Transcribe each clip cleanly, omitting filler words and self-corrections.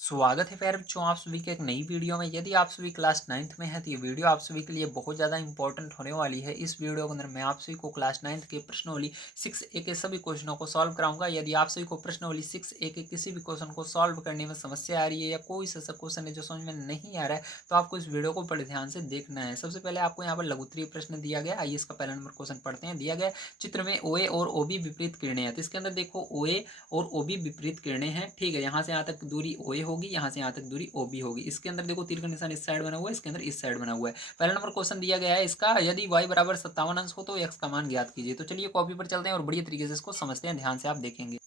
स्वागत है प्यारे बच्चों आप सभी के एक नई वीडियो में। यदि आप सभी क्लास 9th में हैं तो ये वीडियो आप सभी के लिए बहुत ज़्यादा इंपॉर्टेंट होने वाली है। इस वीडियो के अंदर मैं आप सभी को क्लास 9th के प्रश्नावली 6A के सभी क्वेश्चनों को सॉल्व कराऊंगा। यदि आप सभी को प्रश्नावली 6A के किसी भी क्वेश्चन को सॉल्व करने में समस्या आ रही है या कोई सा क्वेश्चन है जो समझ में नहीं आ रहा है, तो आपको इस वीडियो को बड़े ध्यान से देखना है। सबसे पहले आपको यहाँ पर लघुत्तरीय प्रश्न दिया गया। आइए इसका पहला नंबर क्वेश्चन पढ़ते हैं। दिया गया चित्र में OA और OB विपरीत किरणें हैं। तो इसके अंदर देखो OA और OB विपरीत किरणें हैं। ठीक है, यहाँ से यहाँ तक दूरी OA होगी, यहाँ से यहाँ तक दूरी OB होगी। इसके अंदर देखो तीर का निशान इस साइड बना हुआ है, इसके अंदर इस साइड बना हुआ है। पहला नंबर क्वेश्चन दिया गया है इसका, यदि y बराबर 57 अंश हो तो x का मान ज्ञात कीजिए। तो चलिए कॉपी पर चलते हैं और बढ़िया तरीके से इसको समझते हैं। ध्यान से आप देखेंगे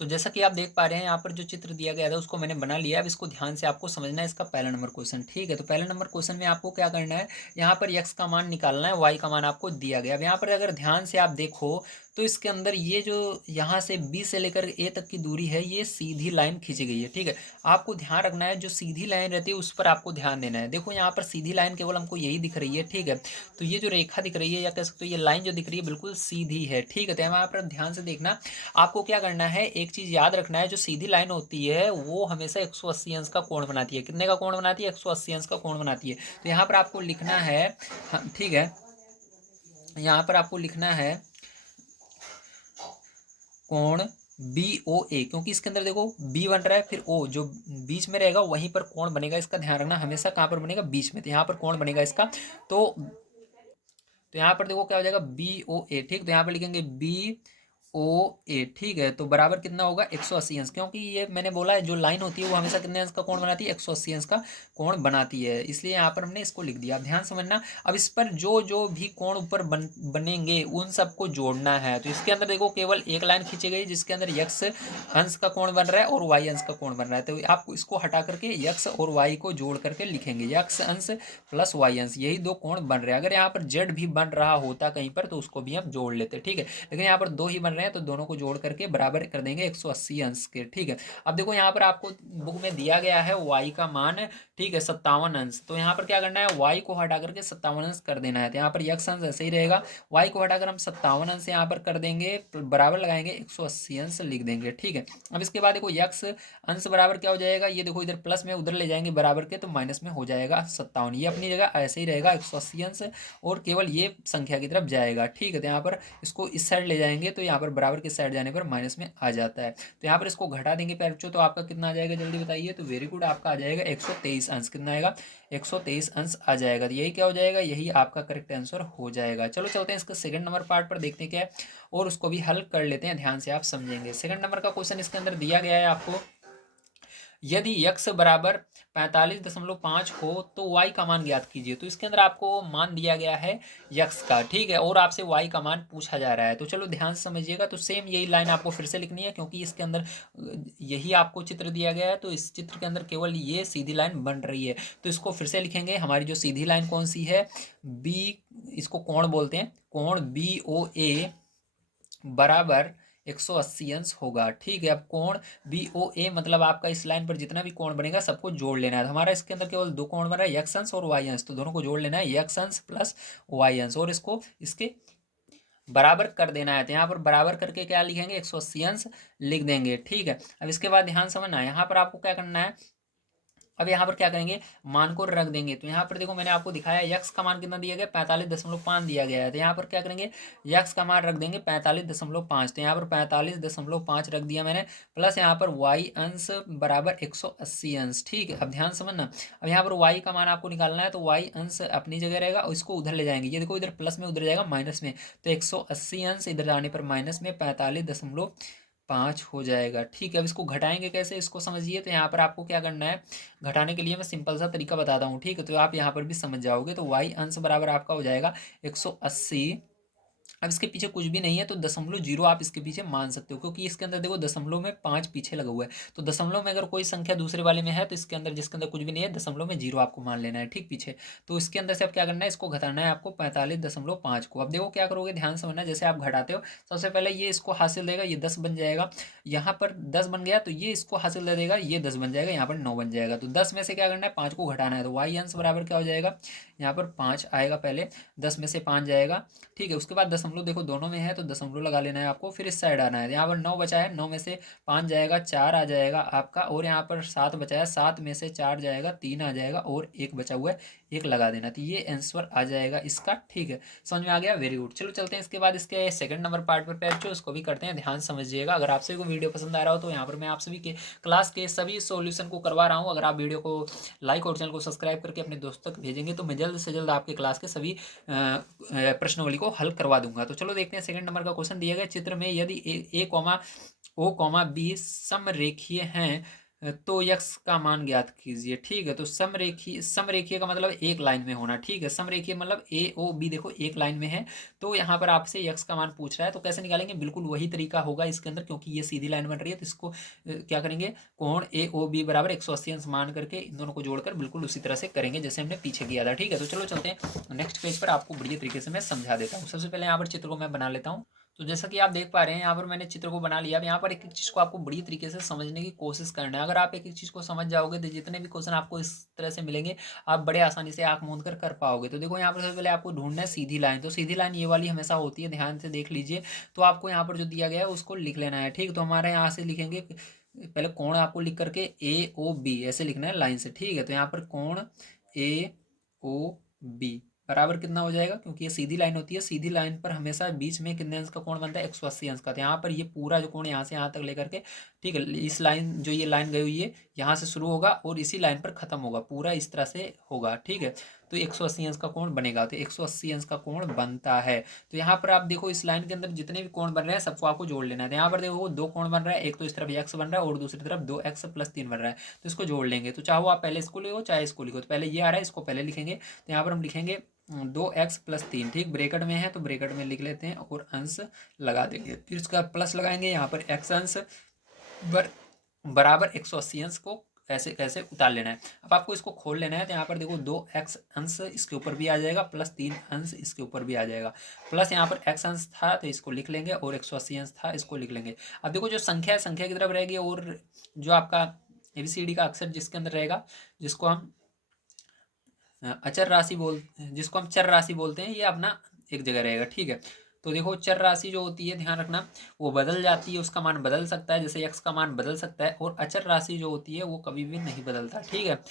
तो जैसा कि आप देख पा रहे हैं यहाँ पर जो चित्र दिया गया था उसको मैंने बना लिया। अब इसको ध्यान से आपको समझना है। इसका पहला नंबर क्वेश्चन, ठीक है। तो पहले नंबर क्वेश्चन में आपको क्या करना है, यहाँ पर x का मान निकालना है, y का मान आपको दिया गया। अब यहाँ पर अगर ध्यान से आप देखो तो इसके अंदर ये जो यहाँ से B से लेकर A तक की दूरी है, ये सीधी लाइन खींची गई है। ठीक है, आपको ध्यान रखना है जो सीधी लाइन रहती है उस पर आपको ध्यान देना है। देखो यहाँ पर सीधी लाइन केवल हमको यही दिख रही है। ठीक है, तो ये जो रेखा दिख रही है या कह सकते हो ये लाइन जो दिख रही है बिल्कुल सीधी है। ठीक है, तो यहाँ पर ध्यान से देखना। आपको क्या करना है, एक चीज याद रखना है, जो सीधी लाइन होती है वो हमेशा 180 अंश का कोण बनाती है। कितने का कोण बनाती है? 180 अंश का कोण बनाती है। तो यहाँ पर आपको लिखना है, हाँ, ठीक है, यहाँ पर आपको लिखना है कोण BOA, क्योंकि इसके अंदर देखो B बन रहा है, फिर O जो बीच में रहेगा वहीं पर कोण बनेगा। इसका ध्यान रखना, हमेशा कहाँ पर बनेगा? बीच में। तो यहाँ पर कोण बनेगा इसका। तो यहाँ पर देखो क्या हो जाएगा, BOA। ठीक, तो यहाँ पर लिखेंगे BOA। ठीक है, तो बराबर कितना होगा? 180 अंश, क्योंकि ये मैंने बोला है जो लाइन होती है वो हमेशा कितने अंश का कोण बनाती है? 180 अंश का कोण बनाती है, इसलिए यहाँ पर हमने इसको लिख दिया। अब ध्यान समझना। अब इस पर जो जो भी कोण ऊपर बनेंगे उन सबको जोड़ना है। तो इसके अंदर देखो केवल एक लाइन खींची गई जिसके अंदर x अंश का कोण बन रहा है और y अंश का कोण बन रहा है। तो आप इसको हटा करके x और y को जोड़ करके लिखेंगे, x अंश प्लस y अंश, यही दो कोण बन रहे हैं। अगर यहाँ पर z भी बन रहा होता कहीं पर तो उसको भी हम जोड़ लेते। ठीक है, लेकिन यहाँ पर दो ही बन रहे हैं तो दोनों को जोड़ करके बराबर कर देंगे 180 अंश के। ठीक है, अब देखो यहाँ पर आपको बुक में दिया गया है y का मान, ठीक है, 57 अंश। तो यहाँ पर क्या करना है, y को हटा करके 57 अंश कर देना है। तो यहाँ पर x अंश ऐसे ही रहेगा, y को हटाकर हम 57 अंश यहाँ पर कर देंगे, बराबर लगाएंगे 180 अंश लिख देंगे। ठीक है, अब इसके बाद देखो x अंश बराबर क्या हो जाएगा, ये देखो इधर प्लस में उधर ले जाएंगे बराबर के, तो माइनस में हो जाएगा 57। ये अपनी जगह ऐसे ही रहेगा 180 अंश, और केवल ये संख्या की तरफ जाएगा। ठीक है, तो यहाँ पर इसको इस साइड ले जाएंगे तो यहाँ पर बराबर के साइड जाने पर माइनस में आ जाता है। तो यहाँ पर इसको घटा देंगे प्यारे बच्चों, तो आपका कितना आ जाएगा जल्दी बताइए। तो वेरी गुड, आपका आ जाएगा 123 अंश। कितना आएगा? 123 अंश आ जाएगा। तो यही क्या हो जाएगा, यही आपका करेक्ट आंसर हो जाएगा। चलो चलते हैं इसका सेकंड नंबर पार्ट पर, देखते हैं क्या है और उसको भी हल कर लेते हैं। ध्यान से आप समझेंगे। सेकंड नंबर का क्वेश्चन इसके अंदर दिया गया है आपको, यदि x बराबर 45.5 हो तो y का मान ज्ञात कीजिए। तो इसके अंदर आपको मान दिया गया है x का, ठीक है, और आपसे y का मान पूछा जा रहा है। तो चलो ध्यान से समझिएगा। तो सेम यही लाइन आपको फिर से लिखनी है, क्योंकि इसके अंदर यही आपको चित्र दिया गया है, तो इस चित्र के अंदर केवल ये सीधी लाइन बन रही है। तो इसको फिर से लिखेंगे। हमारी जो सीधी लाइन कौन सी है? b, इसको कोण बोलते हैं, कोण BOA बराबर 180 अंश होगा। ठीक है, अब कोण BOA मतलब आपका इस लाइन पर जितना भी कोण बनेगा सबको जोड़ लेना है। तो हमारा इसके अंदर केवल दो कोण बन रहा है, x अंश और y अंश, तो दोनों को जोड़ लेना है, x अंश प्लस y अंश, और इसको इसके बराबर कर देना है। तो यहाँ पर बराबर करके क्या लिखेंगे? 180 अंश लिख देंगे। ठीक है, अब इसके बाद ध्यान समझना है, यहाँ पर आपको क्या करना है, अब यहाँ पर क्या करेंगे, मान को रख देंगे। तो यहाँ पर देखो मैंने आपको दिखाया x का मान कितना दिया गया, 45.5 दिया गया है। तो यहाँ पर क्या करेंगे, x का मान रख देंगे 45.5। तो यहाँ पर 45.5 रख दिया मैंने, प्लस यहाँ पर y अंश बराबर 180 अंश। ठीक है, अब ध्यान समझना। अब यहाँ पर y का मान आपको निकालना है, तो y अंश अपनी जगह रहेगा और इसको उधर ले जाएंगे। ये देखो इधर प्लस में उधर जाएगा माइनस में, तो 180 अंश इधर जाने पर माइनस में 45.5 हो जाएगा। ठीक है, अब इसको घटाएंगे कैसे, इसको समझिए। तो यहाँ पर आपको क्या करना है, घटाने के लिए मैं सिंपल सा तरीका बताता हूँ। ठीक है, तो आप यहाँ पर भी समझ जाओगे। तो y अंश बराबर आपका हो जाएगा 180। अब इसके पीछे कुछ भी नहीं है तो दशमलव जीरो आप इसके पीछे मान सकते हो, क्योंकि इसके अंदर देखो दशमलव में 5 पीछे लगा हुआ है। तो दशमलव में अगर कोई संख्या दूसरे वाले में है तो इसके अंदर, जिसके अंदर कुछ भी नहीं है, दशमलव में जीरो आपको मान लेना है, ठीक, पीछे। तो इसके अंदर से अब क्या करना है, इसको घटाना है आपको 45.5 को। अब देखो क्या करोगे, ध्यान समझना। जैसे आप घटाते हो, सबसे पहले ये इसको हासिल देगा, ये 10 बन जाएगा। यहाँ पर 10 बन गया तो ये इसको हासिल दे देगा, ये 10 बन जाएगा, यहाँ पर 9 बन जाएगा। तो 10 में से क्या करना है, 5 को घटाना है। तो y अंश बराबर क्या हो जाएगा, यहाँ पर 5 आएगा, पहले 10 में से 5 जाएगा। ठीक है, उसके बाद दशमलव देखो दोनों में है तो दशमलव लगा लेना है आपको, फिर इस साइड आना है। यहाँ पर 9 बचा है, 9 में से 5 जाएगा 4 आ जाएगा आपका, और यहाँ पर 7 बचा है, 7 में से 4 जाएगा 3 आ जाएगा, और 1 बचा हुआ है 1 लगा देना। तो ये आंसर आ जाएगा इसका। ठीक है, समझ में आ गया, वेरी गुड। चलो चलते हैं इसके बाद इसके सेकंड नंबर पार्ट पर पैर उसको भी करते हैं, ध्यान समझिएगा। अगर आपसे कोई वीडियो पसंद आ रहा हो तो यहाँ पर मैं आप सभी के क्लास के सभी सॉल्यूशन को करवा रहा हूँ। अगर आप वीडियो को लाइक और चैनल को सब्सक्राइब करके अपने दोस्तों तक भेजेंगे तो मैं जल्द से जल्द आपके क्लास के सभी प्रश्नावली को हल करवा दूंगा। तो चलो देखते हैं सेकंड नंबर का क्वेश्चन दिया गया चित्र में यदि ए कॉमा ओ कॉमा बी समरेखीय हैं तो यक्स का मान ज्ञात कीजिए। ठीक है, तो समरेखीय का मतलब एक लाइन में होना। ठीक है, समरेखीय मतलब ए ओ बी देखो एक लाइन में है, तो यहाँ पर आपसे यक्स का मान पूछ रहा है, तो कैसे निकालेंगे, बिल्कुल वही तरीका होगा इसके अंदर, क्योंकि ये सीधी लाइन बन रही है। तो इसको क्या करेंगे, कोण ए ओ बी बराबर 180 अंश मान करके इन दोनों को जोड़कर बिल्कुल उसी तरह से करेंगे जैसे हमने पीछे किया था। ठीक है, तो चलो चलते हैं नेक्स्ट पेज पर, आपको बढ़िया तरीके से मैं समझा देता हूँ। सबसे पहले यहाँ पर चित्र को मैं बना लेता हूँ। तो जैसा कि आप देख पा रहे हैं यहाँ पर मैंने चित्र को बना लिया। अब यहाँ पर एक एक चीज़ को आपको बड़ी तरीके से समझने की कोशिश करना है। अगर आप एक एक चीज़ को समझ जाओगे तो जितने भी क्वेश्चन आपको इस तरह से मिलेंगे आप बड़े आसानी से आंख मूंद कर पाओगे। तो देखो यहाँ पर सबसे पहले आपको ढूंढना है सीधी लाइन। तो सीधी लाइन ये वाली हमेशा होती है, ध्यान से देख लीजिए। तो आपको यहाँ पर जो दिया गया है उसको लिख लेना है। ठीक, तो हमारे यहाँ से लिखेंगे पहले कोण आपको लिख करके ए ओ बी ऐसे लिखना है लाइन से। ठीक है, तो यहाँ पर कोण ए ओ बी बराबर कितना हो जाएगा, क्योंकि ये सीधी लाइन होती है, सीधी लाइन पर हमेशा बीच में कितने अंश का कोण बनता है, 180 अंश का। तो यहाँ पर ये पूरा जो कोण यहाँ से यहाँ तक लेकर के, ठीक है, इस लाइन जो ये लाइन गई हुई है यहाँ से शुरू होगा और इसी लाइन पर खत्म होगा, पूरा इस तरह से होगा। ठीक है, तो 180 अंश का कोण बनेगा, तो 180 अंश का कोण बनता है। तो यहाँ पर आप देखो इस लाइन के अंदर जितने भी कोण बन रहे हैं सबको आपको जोड़ लेना है। तो यहाँ पर देखो दो कोण बन रहा है, एक तो इस तरफ एक्स बन रहा है और दूसरी तरफ 2x+3 बन रहा है, तो इसको जोड़ लेंगे। तो चाहे आप पहले इसको लिखो चाहे इसको लिखो, तो पहले ये आ रहा है इसको पहले लिखेंगे। तो यहाँ पर हम लिखेंगे 2x+3, ठीक, ब्रेकेट में है तो ब्रेकेट में लिख लेते हैं और अंश लगा देंगे, फिर उसका प्लस लगाएंगे। यहाँ पर x अंश बराबर 180 अंश को ऐसे कैसे उतार लेना है। अब आपको इसको खोल लेना है। तो यहाँ पर देखो 2x अंश इसके ऊपर भी आ जाएगा प्लस 3 अंश इसके ऊपर भी आ जाएगा, प्लस यहाँ पर x अंश था तो इसको लिख लेंगे और 180 अंश था इसको लिख लेंगे। अब देखो जो संख्या है संख्या की तरफ रहेगी, और जो आपका ABCD का अक्षर जिसके अंदर रहेगा जिसको हम जिसको हम चर राशि बोलते हैं, ये अपना एक जगह रहेगा। ठीक है, तो देखो चर राशि जो होती है ध्यान रखना वो बदल जाती है, उसका मान बदल सकता है, जैसे x का मान बदल सकता है, और अचर राशि जो होती है वो कभी भी नहीं बदलता। ठीक है,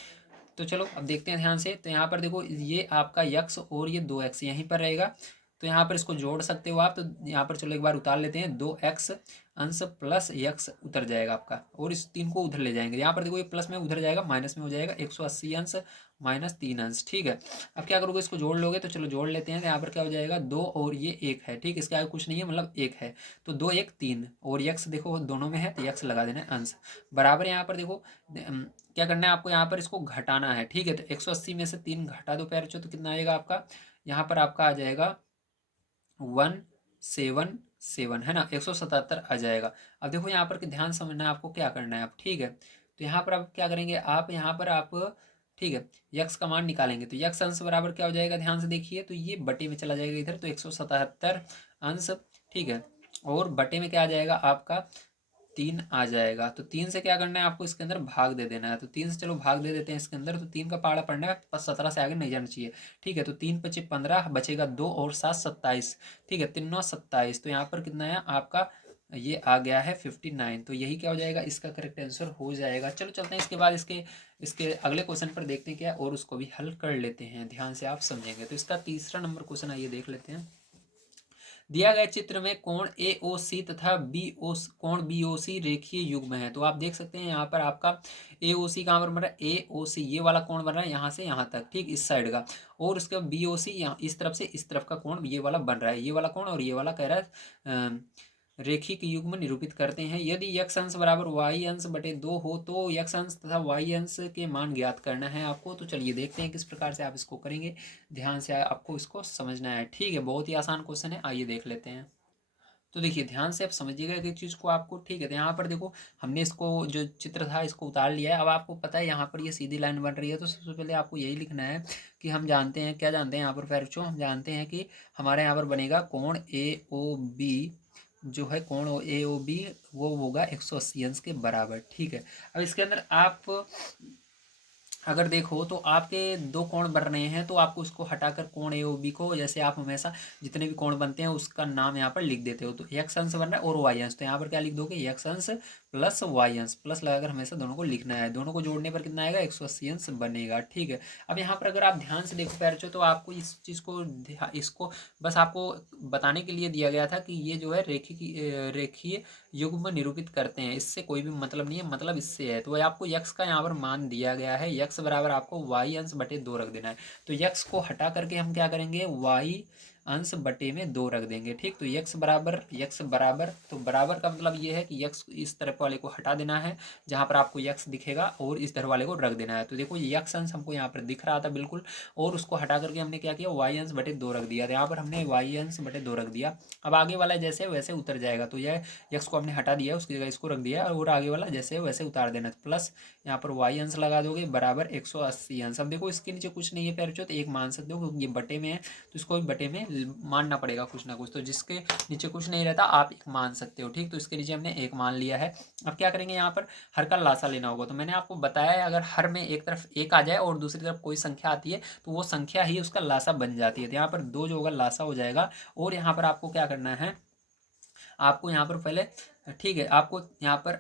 तो चलो अब देखते हैं ध्यान से। तो यहाँ पर देखो ये आपका x और ये 2x यहीं पर रहेगा, तो यहाँ पर इसको जोड़ सकते हो आप। तो यहाँ पर चलो एक बार उतार लेते हैं, 2x अंश प्लस x उतर जाएगा आपका, और इस 3 को उधर ले जाएंगे। यहाँ पर देखो ये प्लस में उधर जाएगा माइनस में हो जाएगा 180 अंश माइनस 3 अंश। ठीक है, अब क्या करोगे इसको जोड़ लोगे, तो चलो जोड़ लेते हैं। तो यहाँ पर क्या हो जाएगा 2 और ये 1 है, ठीक, इसके आगे कुछ नहीं है मतलब 1 है, तो 2 1 3 और x देखो दोनों में है तो x लगा देना है अंश बराबर। यहाँ पर देखो क्या करना है आपको, यहाँ पर इसको घटाना है। ठीक है, तो 180 में से 3 घटा दो पैर, तो कितना आएगा आपका, यहाँ पर आपका आ जाएगा 177 है ना, 177 आ जाएगा। अब देखो यहाँ पर ध्यान समझना है आपको क्या करना है आप। ठीक है, तो यहाँ पर आप क्या करेंगे, आप यहाँ पर आप ठीक है यक्स का मान निकालेंगे। तो यक्स अंश बराबर क्या हो जाएगा, ध्यान से देखिए, तो ये बटे में चला जाएगा इधर, तो 177 अंश। ठीक है, और बटे में क्या आ जाएगा आपका 3 आ जाएगा। तो 3 से क्या करना है आपको, इसके अंदर भाग दे देना है। तो 3 से चलो भाग दे देते हैं इसके अंदर, तो 3 का पहाड़ा पड़ना है, 17 से आगे नहीं जाना चाहिए। ठीक है, तो 3 पचे 15 बचेगा 2 और 7 27। ठीक है, 3 9 27, तो यहाँ पर कितना है आपका, ये आ गया है 59। तो यही क्या हो जाएगा, इसका करेक्ट आंसर हो जाएगा। चलो चलते हैं इसके बाद इसके इसके अगले क्वेश्चन पर देखते हैं क्या, और उसको भी हल कर लेते हैं, ध्यान से आप समझेंगे। तो इसका तीसरा नंबर क्वेश्चन आइए देख लेते हैं। दिया गए चित्र में कोण AOC तथा कोण BOC रेखीय युग्म है। तो आप देख सकते हैं यहाँ पर आपका AOC कहाँ पर बन रहा है, AOC ये वाला कोण बन रहा है यहाँ से यहाँ तक, ठीक, इस साइड का, और उसके बाद BOC यहाँ इस तरफ से इस तरफ का कोण ये वाला बन रहा है, ये वाला कोण, और ये वाला कह रहा है रेखिक युग्म निरूपित करते हैं। यदि x अंश बराबर y अंश बटे 2 हो तो x अंश तथा y अंश के मान ज्ञात करना है आपको। तो चलिए देखते हैं किस प्रकार से आप इसको करेंगे, ध्यान से आपको इसको समझना है। ठीक है, बहुत ही आसान क्वेश्चन है, आइए देख लेते हैं। तो देखिए ध्यान से आप समझिएगा एक चीज़ को आपको। ठीक है, तो यहाँ पर देखो हमने इसको जो चित्र था इसको उतार लिया है। अब आपको पता है यहाँ पर ये सीधी लाइन बन रही है, तो सबसे पहले आपको यही लिखना है कि हम जानते हैं, क्या जानते हैं यहाँ पर पैरचो, हम जानते हैं कि हमारे यहाँ पर बनेगा कोण AOB जो है, कोण AOB वो होगा 180 अंश के बराबर। ठीक है, अब इसके अंदर आप अगर देखो तो आपके दो कोण बन रहे हैं, तो आपको उसको हटाकर कोण ए ओ बी को, जैसे आप हमेशा जितने भी कोण बनते हैं उसका नाम यहाँ पर लिख देते हो, तो एक्स अंश बन रहा है और वाई अंश, तो यहाँ पर क्या लिख दोगे, एक्स अंश प्लस वाई अंश, प्लस लगाकर हमेशा दोनों को लिखना है। दोनों को जोड़ने पर कितना आएगा, 180 अंश बनेगा। ठीक है, अब यहाँ पर अगर आप ध्यान से देखो पैरचो, तो आपको इस चीज़ को इसको बस आपको बताने के लिए दिया गया था कि ये जो है रेखीय युग्म निरूपित करते हैं, इससे कोई भी मतलब नहीं है, मतलब इससे है। तो आपको यक्स का यहाँ पर मान दिया गया है, यक्स बराबर आपको वाई अंश बटे 2 रख देना है। तो यक्स को हटा करके हम क्या करेंगे, वाई अंश बटे में 2 रख देंगे। ठीक, तो यक्स बराबर, तो बराबर का मतलब ये है कि यक्स इस तरफ वाले को हटा देना है जहाँ पर आपको यक्स दिखेगा, और इस तरफ वाले को रख देना है। तो देखो यक्स अंश हमको यहाँ पर दिख रहा था बिल्कुल, और उसको हटा करके हमने क्या किया, वाई अंश बटे 2 रख दिया। तो यहाँ पर हमने वाई अंश बटे 2 रख दिया। अब आगे वाला जैसे वैसे उतर जाएगा, तो यह यक्स को हमने हटा दिया, उसकी जगह इसको रख दिया, और आगे वाला जैसे वैसे उतार देना। प्लस यहाँ पर वाई अंश लगा दोगे बराबर 180 अंश। अब देखो इसके नीचे कुछ नहीं है पैरचो, तो एक मान सकते हो क्योंकि ये बटे में है, तो इसको भी बटे में मानना पड़ेगा कुछ ना कुछ। तो जिसके नीचे कुछ नहीं रहता आप एक मान सकते हो। ठीक, तो इसके नीचे हमने एक मान लिया है। अब क्या करेंगे, यहाँ पर हर का लासा लेना होगा। तो मैंने आपको बताया है, अगर हर में एक तरफ एक आ जाए और दूसरी तरफ कोई संख्या आती है, तो वो संख्या ही उसका लासा बन जाती है। तो यहाँ पर 2 जो होगा लासा हो जाएगा। और यहाँ पर आपको क्या करना है, आपको यहाँ पर पहले, ठीक है, आपको यहाँ पर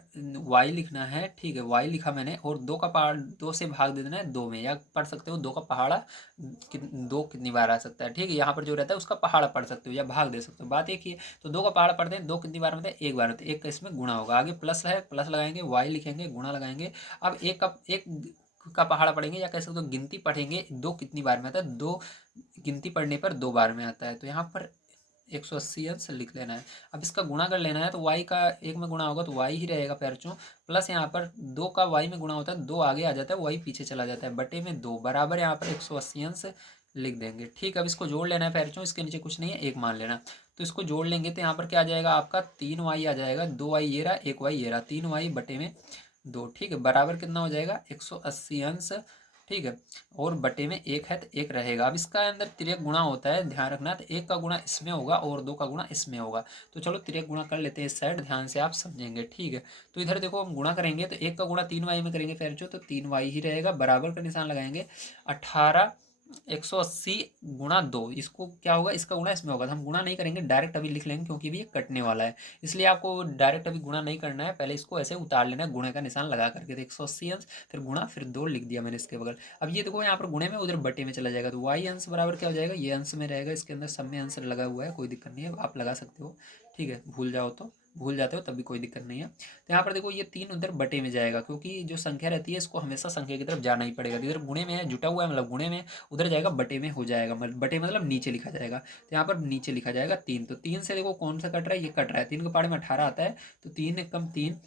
y लिखना है। ठीक है, y लिखा मैंने, और 2 का पहाड़ 2 से भाग दे देना है 2 में, या पढ़ सकते हो 2 का पहाड़ा 2 कितनी बार आ सकता है। ठीक है, यहाँ पर जो रहता है उसका पहाड़ा पढ़ सकते हो या भाग दे सकते हो, बात एक ही है। तो 2 का पहाड़ा पढ़ते हैं, 2 कितनी बार में, एक बार होता है, एक का इसमें गुणा होगा। आगे प्लस है, प्लस लगाएंगे, y लिखेंगे, गुणा लगाएंगे। अब एक का पहाड़ा पढ़ेंगे, या कह सकते हो गिनती पढ़ेंगे, 2 कितनी बार में आता है, 2 गिनती पढ़ने पर 2 बार में आता है। तो यहाँ पर 180 अंश लिख लेना है। अब इसका गुणा कर लेना है, तो y का एक में गुणा होगा तो y ही रहेगा पैरचों, प्लस यहाँ पर 2 का y में गुणा होता है, 2 आगे आ जाता है, y पीछे चला जाता है, बटे में 2 बराबर यहाँ पर 180 अंश लिख देंगे। ठीक, अब इसको जोड़ लेना है पैरचों, इसके नीचे कुछ नहीं है, एक मान लेना। तो इसको जोड़ लेंगे तो यहाँ पर क्या आ जाएगा, आपका 3y आ जाएगा, 2y ये रहा, 1y ये रहा, 3y बटे में 2। ठीक है, बराबर कितना हो जाएगा, 180 अंश। ठीक है, और बटे में एक है तो एक रहेगा। अब इसका अंदर तिर्यक गुणा होता है, ध्यान रखना, तो एक का गुणा इसमें होगा और 2 का गुणा इसमें होगा। तो चलो तिर्यक गुणा कर लेते हैं इस साइड, ध्यान से आप समझेंगे। ठीक है, तो इधर देखो हम गुणा करेंगे, तो एक का गुणा 3y में करेंगे पैरचो, तो 3y ही रहेगा, बराबर का निशान लगाएंगे। 18 180 गुणा 2, इसको क्या होगा, इसका गुणा इसमें होगा, तो हम गुणा नहीं करेंगे, डायरेक्ट अभी लिख लेंगे क्योंकि अभी ये कटने वाला है, इसलिए आपको डायरेक्ट अभी गुणा नहीं करना है, पहले इसको ऐसे उतार लेना है गुणे का निशान लगा करके। तो 180 अंश, फिर गुणा, फिर 2 लिख दिया मैंने इसके बगल। अब ये देखो यहाँ पर गुणे में, उधर बटे में चला जाएगा, तो वाई अंश बराबर क्या हो जाएगा, ये अंश में रहेगा, इसके अंदर सब में अंश लगा हुआ है, कोई दिक्कत नहीं है, आप लगा सकते हो। ठीक है, भूल जाते हो तब भी कोई दिक्कत नहीं है। तो यहाँ पर देखो ये 3 उधर बटे में जाएगा, क्योंकि जो संख्या रहती है इसको हमेशा संख्या की तरफ जाना ही पड़ेगा। तो इधर गुणे में है, जुटा हुआ है, मतलब गुणे में, उधर जाएगा बटे में हो जाएगा, मतलब बटे मतलब नीचे लिखा जाएगा। तो यहाँ पर नीचे लिखा जाएगा 3। तो 3 से देखो कौन सा कट रहा है, ये कट रहा है, 3 के पहाड़े में 18 आता है, तो 3 एकम 3,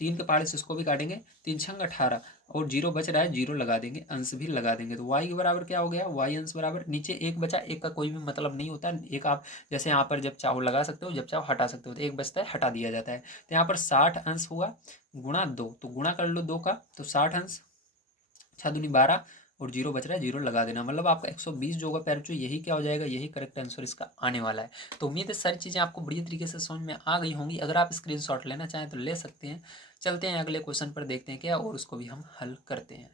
3 के पहाड़े से इसको भी काटेंगे, 3 छंग 18, और जीरो बच रहा है, जीरो लगा देंगे, अंश भी लगा देंगे। तो y के बराबर क्या हो गया, y अंश बराबर, नीचे एक बचा, एक का कोई भी मतलब नहीं होता, एक आप जैसे यहाँ पर जब चाहो लगा सकते हो, जब चाहो हटा सकते हो, तो एक बचता है, हटा दिया जाता है। तो यहाँ पर 60 अंश हुआ गुणा 2, तो गुणा कर लो 2 का, तो 60 अंश, 6 दूनी 12, और जीरो बच रहा है, जीरो लगा देना, मतलब आपका 120 जो होगा पैरचो, यही क्या हो जाएगा, यही करेक्ट आंसर इसका आने वाला है। तो उम्मीद है सारी चीज़ें आपको बढ़िया तरीके से समझ में आ गई होंगी। अगर आप स्क्रीनशॉट लेना चाहें तो ले सकते हैं। चलते हैं अगले क्वेश्चन पर, देखते हैं क्या, और उसको भी हम हल करते हैं।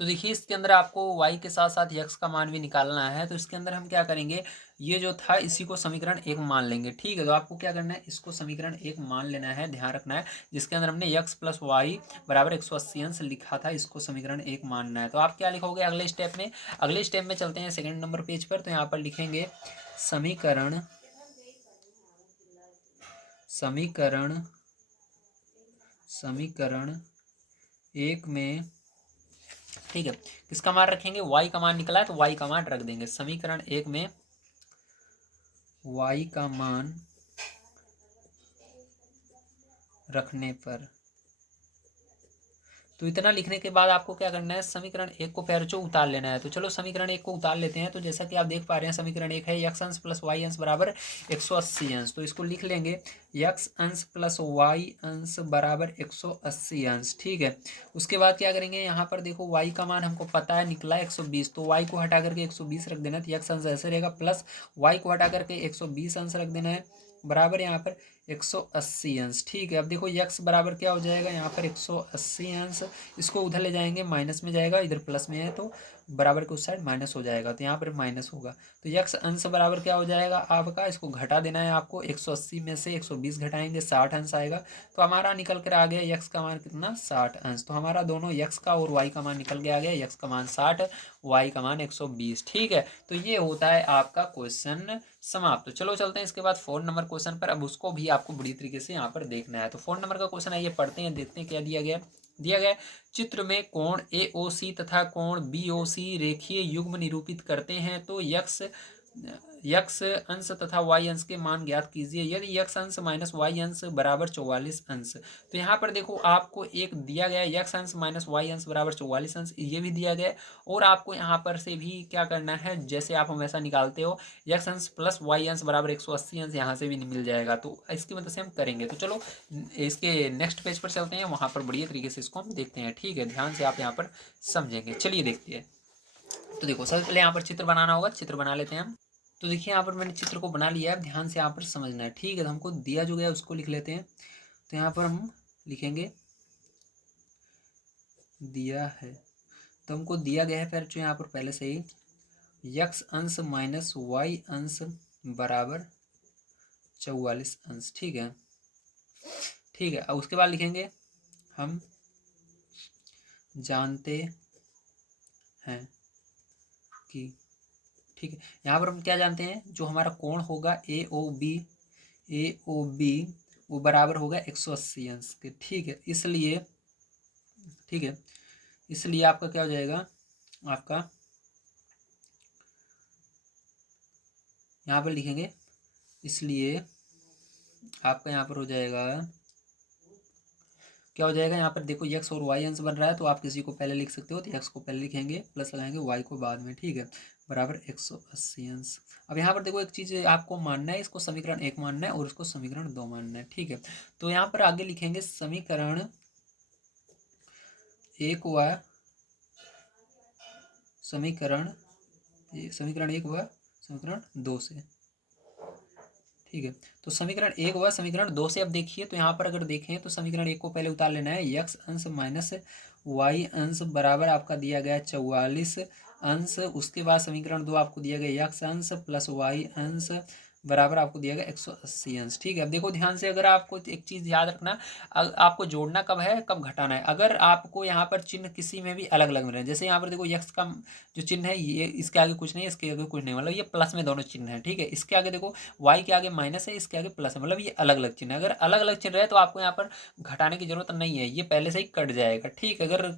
तो देखिए इसके अंदर आपको y के साथ साथ x का मान भी निकालना है। तो इसके अंदर हम क्या करेंगे, ये जो था इसी को समीकरण 1 मान लेंगे। ठीक है, तो आपको क्या करना है, इसको समीकरण 1 मान लेना है, ध्यान रखना है, जिसके अंदर हमने x प्लस वाई बराबर 180 अंश लिखा था, इसको समीकरण 1 मानना है। तो आप क्या लिखोगे अगले स्टेप में, अगले स्टेप में चलते हैं सेकेंड नंबर पेज पर। तो यहाँ पर लिखेंगे समीकरण समीकरण समीकरण 1 में, ठीक है, किसका मान रखेंगे, y का मान निकला है तो y का मान रख देंगे। समीकरण 1 में y का मान रखने पर, तो इतना लिखने के बाद आपको क्या करना है, समीकरण 1 को पैरचो उतार लेना है। तो चलो समीकरण 1 को उतार लेते हैं। तो जैसा कि आप देख पा रहे हैं समीकरण 1 है x अंश प्लस y अंश बराबर 180 अंश। तो इसको लिख लेंगे x अंश प्लस y अंश बराबर 180 अंश। ठीक है, उसके बाद क्या करेंगे, यहाँ पर देखो y का मान हमको पता है निकला 120, तो y को हटा करके 120 रख देना है, तो x अंश ऐसे रहेगा, प्लस y को हटा करके 120 अंश रख देना है, बराबर यहाँ पर 180 अंश। ठीक है, अब देखो यक्स बराबर क्या हो जाएगा यहाँ पर 180 अंश। इसको उधर ले जाएंगे, माइनस में जाएगा, इधर प्लस में है तो बराबर के उस साइड माइनस हो जाएगा, तो यहाँ पर माइनस होगा। तो यक्स अंश बराबर क्या हो जाएगा आपका, इसको घटा देना है आपको, 180 में से 120 घटाएंगे 60 अंश आएगा। तो हमारा निकल कर आ गया यक्स का मान कितना, 60 अंश। तो हमारा दोनों यक्स का और वाई का मान निकल के आ गया, यक्स का मान 60, वाई का मान 120। ठीक है, तो ये होता है आपका क्वेश्चन समाप्त। तो चलो चलते हैं इसके बाद 4 नंबर क्वेश्चन पर। अब उसको भी आपको बुरी तरीके से यहाँ पर देखना है। तो 4 नंबर का क्वेश्चन है, ये पढ़ते हैं, देखते हैं क्या दिया गया। दिया गया चित्र में कोण AOC तथा कोण BOC रेखीय युग्म निरूपित करते हैं, तो यक्स अंश तथा वाई अंश के मान ज्ञात कीजिए। यदि यक्स अंश माइनस वाई अंश बराबर 44 अंश। तो यहाँ पर देखो आपको एक दिया गया यक्स अंश माइनस वाई अंश बराबर 44 अंश, ये भी दिया गया। और आपको यहाँ पर से भी क्या करना है, जैसे आप हमेशा निकालते हो, यक्स अंश प्लस वाई अंश बराबर 180 अंश, यहाँ से भी मिल जाएगा। तो इसकी मदद से हम करेंगे। तो चलो इसके नेक्स्ट पेज पर चलते हैं, वहाँ पर बढ़िया तरीके से इसको हम देखते हैं। ठीक है, ध्यान से आप यहाँ पर समझेंगे। चलिए देखते हैं। तो देखो सबसे पहले यहाँ पर चित्र बनाना होगा, चित्र बना लेते हैं हम। तो देखिए यहाँ पर मैंने चित्र को बना लिया है, ध्यान से यहाँ पर समझना है। ठीक है, तो हमको दिया जो गया उसको लिख लेते हैं। तो यहाँ पर हम लिखेंगे दिया है, तो हमको दिया गया है फिर जो यहाँ पर पहले से ही यक्स अंश माइनस वाई अंश बराबर 44 अंश। ठीक है, ठीक है। अब उसके बाद लिखेंगे हम जानते हैं कि, ठीक है, यहाँ पर हम क्या जानते हैं, जो हमारा कोण होगा ए ओ बी वो बराबर होगा 180 अंश के। ठीक है, इसलिए, ठीक है, इसलिए आपका क्या हो जाएगा, आपका यहाँ पर लिखेंगे, इसलिए आपका यहाँ पर हो जाएगा, क्या हो जाएगा, यहाँ पर देखो यक्स और वाई अंश बन रहा है, तो आप किसी को पहले लिख सकते हो। तो यक्स को पहले लिखेंगे, प्लस लगाएंगे, वाई को बाद में। ठीक है, बराबर 180 अंश। अब यहाँ पर देखो एक चीज़ आपको मानना है, इसको समीकरण 1 मानना है और इसको समीकरण 2 मानना है। ठीक है, तो यहाँ पर आगे लिखेंगे समीकरण 1 व समीकरण 1 व समीकरण 2 से। ठीक है, तो समीकरण 1 व समीकरण 2 से अब देखिए, तो यहाँ पर अगर देखें तो समीकरण 1 को पहले उतार लेना है, यक्स अंश माइनस वाई अंश बराबर आपका दिया गया 44 अंश। उसके बाद समीकरण 2 आपको दिया गया यक्स अंश प्लस वाई अंश बराबर आपको दिया गया 180 अंश। ठीक है, अब देखो ध्यान से, अगर आपको एक चीज़ याद रखना, आपको जोड़ना कब है, कब घटाना है। अगर आपको यहाँ पर चिन्ह किसी में भी अलग अलग मिल रहे हैं, जैसे यहाँ पर देखो यक्स का जो चिन्ह है, ये इसके आगे कुछ नहीं है, इसके आगे कुछ नहीं, मतलब ये प्लस में दोनों चिन्ह है। ठीक है, इसके आगे देखो वाई के आगे माइनस है, इसके आगे प्लस है, मतलब ये अलग अलग चिन्ह है। अगर अलग अलग चिन्ह रहे तो आपको यहाँ पर घटाने की जरूरत नहीं है, ये पहले से ही कट जाएगा। ठीक, अगर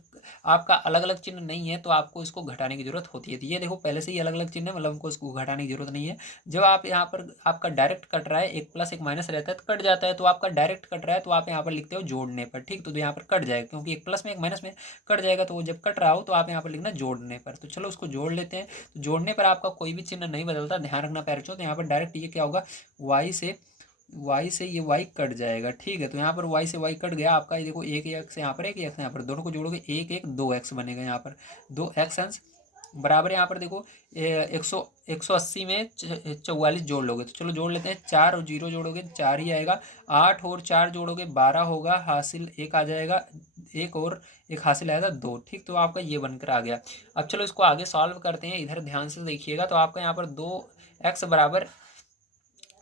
आपका अलग अलग चिन्ह नहीं है तो आपको इसको घटाने की जरूरत होती है। तो ये देखो पहले से ही अलग अलग चिन्ह है, मतलब हमको इसको घटाने की जरूरत नहीं है। जब आप यहाँ पर आपका डायरेक्ट कट रहा है, एक प्लस एक माइनस रहता है तो कट जाता है, तो आपका डायरेक्ट कट रहा है तो आप यहाँ पर लिखते हो जोड़ने पर। ठीक, तो यहाँ पर कट जाएगा, क्योंकि एक प्लस में एक माइनस में कट जाएगा, तो वो जब कट रहा हो तो आप यहाँ पर लिखना जोड़ने पर। तो चलो उसको जोड़ लेते हैं। तो जोड़ने पर आपका कोई भी चिन्ह नहीं बदलता, ध्यान रखना पैरचो। तो यहाँ पर डायरेक्ट ये क्या होगा, वाई से ये वाई कट जाएगा। ठीक है, तो यहाँ पर वाई से वाई कट गया आपका, ये देखो एक एक्स यहाँ पर, एक एक्स यहाँ पर, दोनों को जोड़ोगे एक एक 2x बनेगा। यहाँ पर 2x अंश बराबर, यहाँ पर देखो 180 में 44 जोड़ लोगे, तो चलो जोड़ लेते हैं। 4 और 0 जोड़ोगे 4 ही आएगा, 8 और 4 जोड़ोगे 12 होगा, हासिल 1 आ जाएगा, एक और एक हासिल आएगा 2। ठीक, तो आपका ये बनकर आ गया। अब चलो इसको आगे सॉल्व करते हैं, इधर ध्यान से देखिएगा। तो आपका यहाँ पर 2x बराबर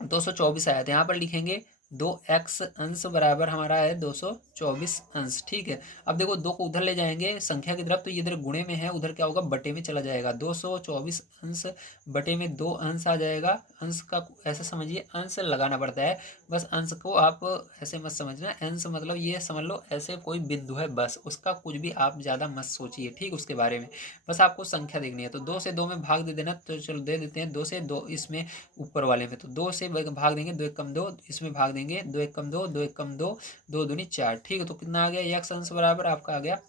224 आया था, यहाँ पर लिखेंगे 2x अंश बराबर हमारा है 224 अंश। ठीक है, अब देखो 2 को उधर ले जाएंगे संख्या की तरफ, तो ये इधर गुणे में है, उधर क्या होगा, बटे में चला जाएगा। 224 अंश बटे में 2 अंश आ जाएगा। अंश का ऐसे समझिए, अंश लगाना पड़ता है, बस अंश को आप ऐसे मत समझना। अंश मतलब ये समझ लो ऐसे कोई बिंदु है, बस उसका कुछ भी आप ज़्यादा मत सोचिए। ठीक, उसके बारे में बस आपको संख्या देखनी है। तो 2 से 2 में भाग दे देना, तो चलो दे देते हैं। 2 से 2 इसमें ऊपर वाले में, तो 2 से भाग देंगे, 2 एक कम 2, इसमें भाग देंगे 2 एक कम 2, 2 एक कम 2, 2 दूनी 4। ठीक है, तो कितना आ गया, यक्स अंश बराबर आपका आ गया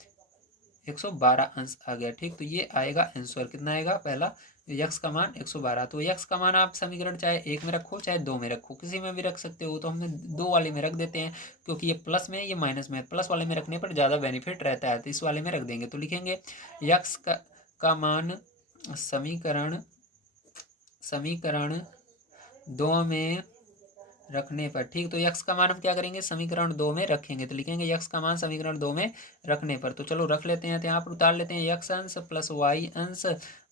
112 अंश आ गया। ठीक, तो ये आएगा आंसर, कितना आएगा, पहला यक्स का मान 112। तो यक्स का मान आप समीकरण चाहे 1 में रखो चाहे 2 में रखो, किसी में भी रख सकते हो। तो हमने 2 वाले में रख देते हैं, क्योंकि ये प्लस में है, ये माइनस में है। प्लस वाले में रखने पर ज़्यादा बेनिफिट रहता है, तो इस वाले में रख देंगे। तो लिखेंगे यक्स का मान समीकरण 2 में रखने पर, ठीक। तो यक्स का मान हम क्या करेंगे, समीकरण 2 में रखेंगे। तो लिखेंगे यक्स का मान समीकरण 2 में रखने पर। तो चलो रख लेते हैं। तो यहाँ पर उतार लेते हैं यक्स अंश प्लस वाई अंश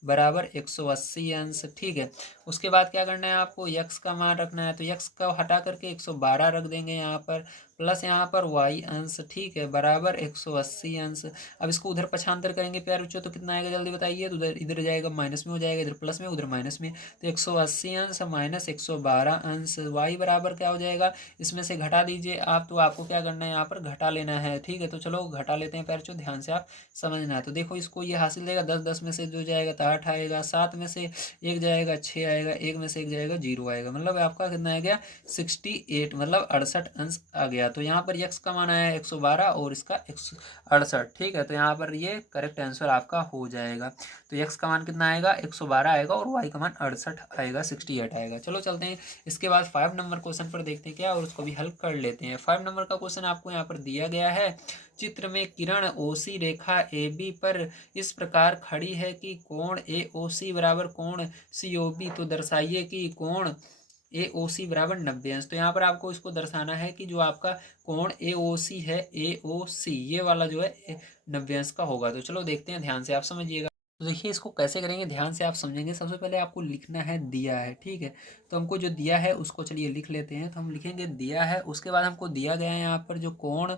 बराबर 180 अंश, ठीक है। उसके बाद क्या करना है आपको, यक्स का मान रखना है। तो यक्स का हटा करके 112 रख देंगे यहाँ पर, प्लस यहाँ पर वाई अंश, ठीक है, बराबर 180 अंश। अब इसको उधर पक्षांतर करेंगे प्यारे बच्चों, तो कितना आएगा जल्दी बताइए। तो उधर इधर जाएगा माइनस में हो जाएगा, इधर प्लस में उधर माइनस में। तो 180 अंश माइनस 112 अंश, वाई बराबर क्या हो जाएगा, इसमें से घटा दीजिए आप। तो आपको क्या करना है, यहाँ पर घटा लेना है, ठीक है। तो चलो घटा लेते हैं प्यारे बच्चों, ध्यान से आप समझना है। तो देखो इसको ये हासिल देगा, 10 में से जो जाएगा तो 8 आएगा, 7 में से 1 जाएगा 6 आएगा, 1 में से 1 जाएगा 0 आएगा। मतलब आपका कितना आ गया, 68, मतलब 68 अंश आ गया। तो यहाँ पर यक्स का मान आया 112 और इसका 168, ठीक है। तो यहाँ पर ये करेक्ट आंसर आपका हो जाएगा। तो यक्स का मान कितना आएगा, 112 आएगा और वाई का मान 68 आएगा, 68 आएगा। चलो चलते हैं इसके बाद 5 नंबर क्वेश्चन पर देखते हैं क्या, और उसको भी हल कर लेते हैं। 5 नंबर का क्वेश्चन आपको यहाँ पर दिया गया है। चित्र में किरण ओसी रेखा ए बी पर इस प्रकार खड़ी है कि कोण ए ओ सी बराबर कोण सी ओ बी। तो दर्शाइए कि कोण ए ओ सी बराबर 90 अंश। तो यहाँ पर आपको इसको दर्शाना है कि जो आपका कोण ए ओ सी है, ए ओ सी ये वाला जो है 90 अंश का होगा। तो चलो देखते हैं, ध्यान से आप समझिएगा। तो देखिए इसको कैसे करेंगे, ध्यान से आप समझेंगे। सबसे पहले आपको लिखना है दिया है, ठीक है। तो हमको जो दिया है उसको चलिए लिख लेते हैं। तो हम लिखेंगे दिया है, उसके बाद हमको दिया गया है यहाँ पर जो कोण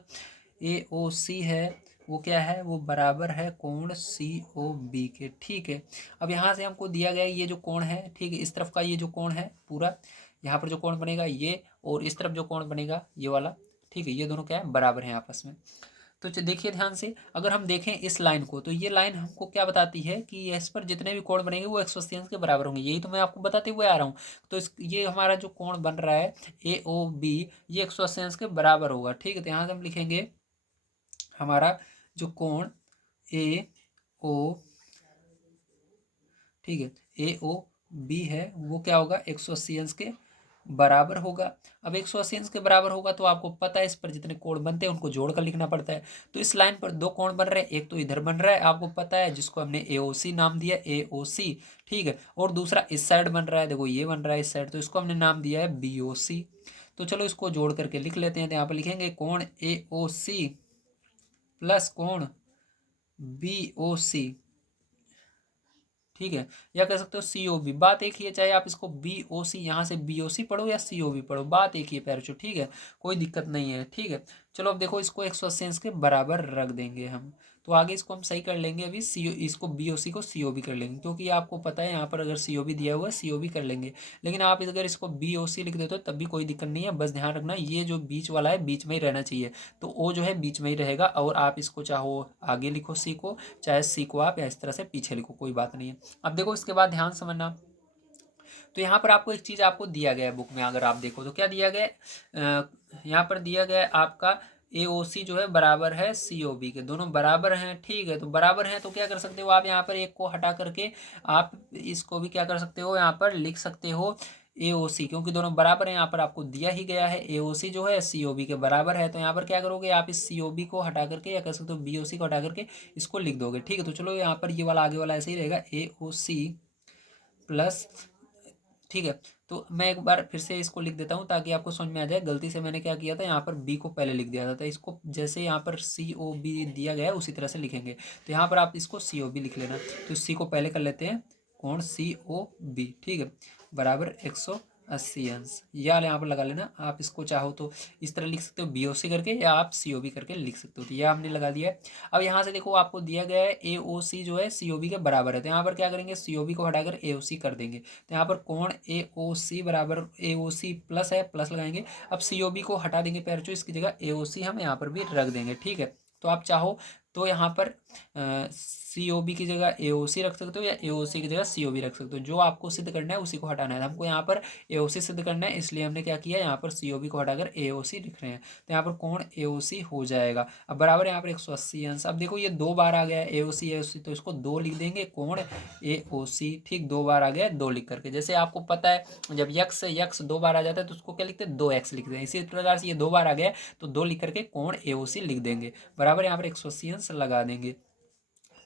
ए ओ सी है वो क्या है, वो बराबर है कोण सी ओ बी के, ठीक है। अब यहाँ से हमको दिया गया है ये जो कोण है, ठीक है, इस तरफ का ये जो कोण है पूरा, यहाँ पर जो कोण बनेगा ये, और इस तरफ जो कोण बनेगा ये वाला, ठीक है, ये दोनों क्या है, बराबर हैं आपस में। तो देखिए ध्यान से, अगर हम देखें इस लाइन को, तो ये लाइन हमको क्या बताती है कि इस पर जितने भी कोण बनेंगे वो 180 अंश के बराबर होंगे। यही तो मैं आपको बताते हुए आ रहा हूँ। तो ये हमारा जो कोण बन रहा है ए ओ बी, ये 180 अंश के बराबर होगा, ठीक है। तो यहाँ से हम लिखेंगे हमारा जो कोण ए ओ, ठीक है, ए ओ बी है वो क्या होगा, 180 अंश के बराबर होगा। अब 180 अंश के बराबर होगा तो आपको पता है इस पर जितने कोण बनते हैं उनको जोड़कर लिखना पड़ता है। तो इस लाइन पर दो कोण बन रहे हैं, एक तो इधर बन रहा है आपको पता है, जिसको हमने ए ओ सी नाम दिया, ए ओ सी, ठीक है। और दूसरा इस साइड बन रहा है, देखो ये बन रहा है इस साइड, तो इसको हमने नाम दिया है बी ओ सी। तो चलो इसको जोड़ करके लिख लेते हैं। तो यहाँ पर लिखेंगे कोण ए ओ सी प्लस कोण बी ओ सी, ठीक है। या कह सकते हो सी ओ बी, बात एक ही है, चाहे आप इसको बी ओ सी यहाँ से बी ओ सी पढ़ो या सी ओ बी पढ़ो, बात एक ही है पैरचो, ठीक है, कोई दिक्कत नहीं है, ठीक है। चलो अब देखो इसको 180 अंश के बराबर रख देंगे हम। तो आगे इसको हम सही कर लेंगे, अभी सी इसको बी ओ सी को सी ओ बी कर लेंगे, क्योंकि आपको पता है यहाँ पर अगर सी ओ बी दिया हुआ है सी ओ बी कर लेंगे। लेकिन आप अगर इसको बी ओ सी लिख देते हो तब भी कोई दिक्कत नहीं है, बस ध्यान रखना ये जो बीच वाला है बीच में ही रहना चाहिए। तो ओ जो है बीच में ही रहेगा, और आप इसको चाहो आगे लिखो सी को, चाहे सी को आप या इस तरह से पीछे लिखो, कोई बात नहीं है। अब देखो इसके बाद ध्यान समझना। तो यहाँ पर आपको एक चीज़ आपको दिया गया है बुक में, अगर आप देखो तो क्या दिया गया है, यहाँ पर दिया गया है आपका ए ओ सी जो है बराबर है सी ओ बी के, दोनों बराबर हैं, ठीक है। तो बराबर हैं तो क्या कर सकते हो आप, यहाँ पर एक को हटा करके आप इसको भी क्या कर सकते हो, यहाँ पर लिख सकते हो ए ओ सी, क्योंकि दोनों बराबर हैं। यहाँ पर आपको दिया ही गया है ए ओ सी जो है सी ओ बी के बराबर है। तो यहाँ पर क्या करोगे आप, इस सी ओ बी को हटा करके या कह सकते हो बी ओ सी को हटा करके इसको लिख दोगे, ठीक है। तो चलो यहाँ पर ये वाला आगे वाला ऐसे ही रहेगा, ए ओ सी प्लस, ठीक है। तो मैं एक बार फिर से इसको लिख देता हूँ ताकि आपको समझ में आ जाए। गलती से मैंने क्या किया था, यहाँ पर बी को पहले लिख दिया था, तो इसको जैसे यहाँ पर सी ओ बी दिया गया है उसी तरह से लिखेंगे। तो यहाँ पर आप इसको सी ओ बी लिख लेना। तो सी को पहले कर लेते हैं, कोण सी ओ बी, ठीक है, बराबर 180 अंश, या यहाँ पर लगा लेना। आप इसको चाहो तो इस तरह लिख सकते हो बी ओ सी करके, या आप सी ओ बी करके लिख सकते हो। तो यह हमने लगा दिया है। अब यहाँ से देखो आपको दिया गया है ए ओ सी जो है सी ओ बी के बराबर है। तो यहाँ पर क्या करेंगे, सी ओ बी को हटाकर ए ओ सी कर देंगे। तो यहाँ पर कोण ए ओ सी बराबर ए ओ सी प्लस है, प्लस लगाएंगे। अब सी ओ बी को हटा देंगे पैरचो, इसकी जगह ए ओ सी हम यहाँ पर भी रख देंगे, ठीक है। तो आप चाहो तो यहाँ पर सी ओ बी की जगह ए ओ सी रख सकते हो, या ए ओ सी की जगह सी ओ बी रख सकते हो। जो आपको सिद्ध करना है उसी को हटाना है। हमको यहाँ पर ए ओ सी सिद्ध करना है, इसलिए हमने क्या किया, यहाँ पर सी ओ बी को हटाकर ए ओ सी लिख रहे हैं। तो यहाँ पर कोण ए ओ सी हो जाएगा। अब बराबर यहाँ पर 180 अंश। अब देखो ये दो बार आ गया है ए ओ सी, तो इसको दो लिख देंगे, कोण ए ओ सी, ठीक, दो बार आ गया दो लिख करके। जैसे आपको पता है जब यक्स यक्स दो बार आ जाता है तो उसको क्या लिखते हैं, दो एक्स लिखते हैं। इसी प्रकार से ये दो बार आ गया तो दो लिख करके कोण ए ओ सी लिख देंगे, बराबर यहाँ पर 180 अंश लगा देंगे।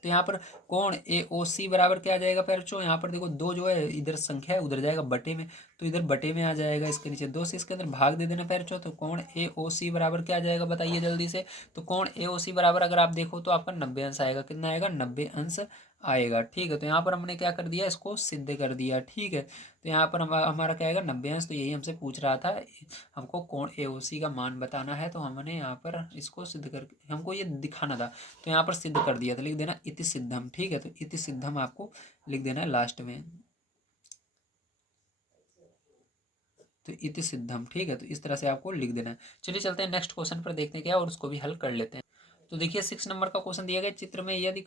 तो यहाँ पर कोण ए ओ सी बराबर क्या आ जाएगा प्यारे बच्चों, यहाँ पर देखो दो जो है इधर संख्या है उधर जाएगा बटे में, तो इधर बटे में आ जाएगा, इसके नीचे दो से इसके अंदर भाग दे देना प्यारे बच्चों। तो कोण ए ओ सी बराबर क्या आ जाएगा बताइए जल्दी से। तो कोण ए ओ सी बराबर अगर आप देखो तो आपका 90 अंश आएगा, कितना आएगा 90 अंश आएगा। ठीक है, तो यहाँ पर हमने क्या कर दिया, इसको सिद्ध कर दिया। ठीक है, तो यहाँ पर हमारा क्या आएगा 90 अंश। तो यही हमसे पूछ रहा था, हमको कोण एओसी का मान बताना है, तो हमने यहाँ पर इसको सिद्ध करके हमको ये दिखाना था, तो यहाँ पर सिद्ध कर दिया। तो लिख देना इति सिद्धम। ठीक है, तो इति सिद्धम आपको लिख देना है लास्ट में, तो इति सिद्धम। ठीक है, तो इस तरह से आपको लिख देना है। चलिए चलते हैं नेक्स्ट क्वेश्चन पर, देखते हैं क्या और उसको भी हल कर लेते हैं। तो देखिए 6 नंबर का क्वेश्चन दिया गया चित्र में, यदि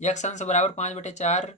यक्स अंश बराबर 5/4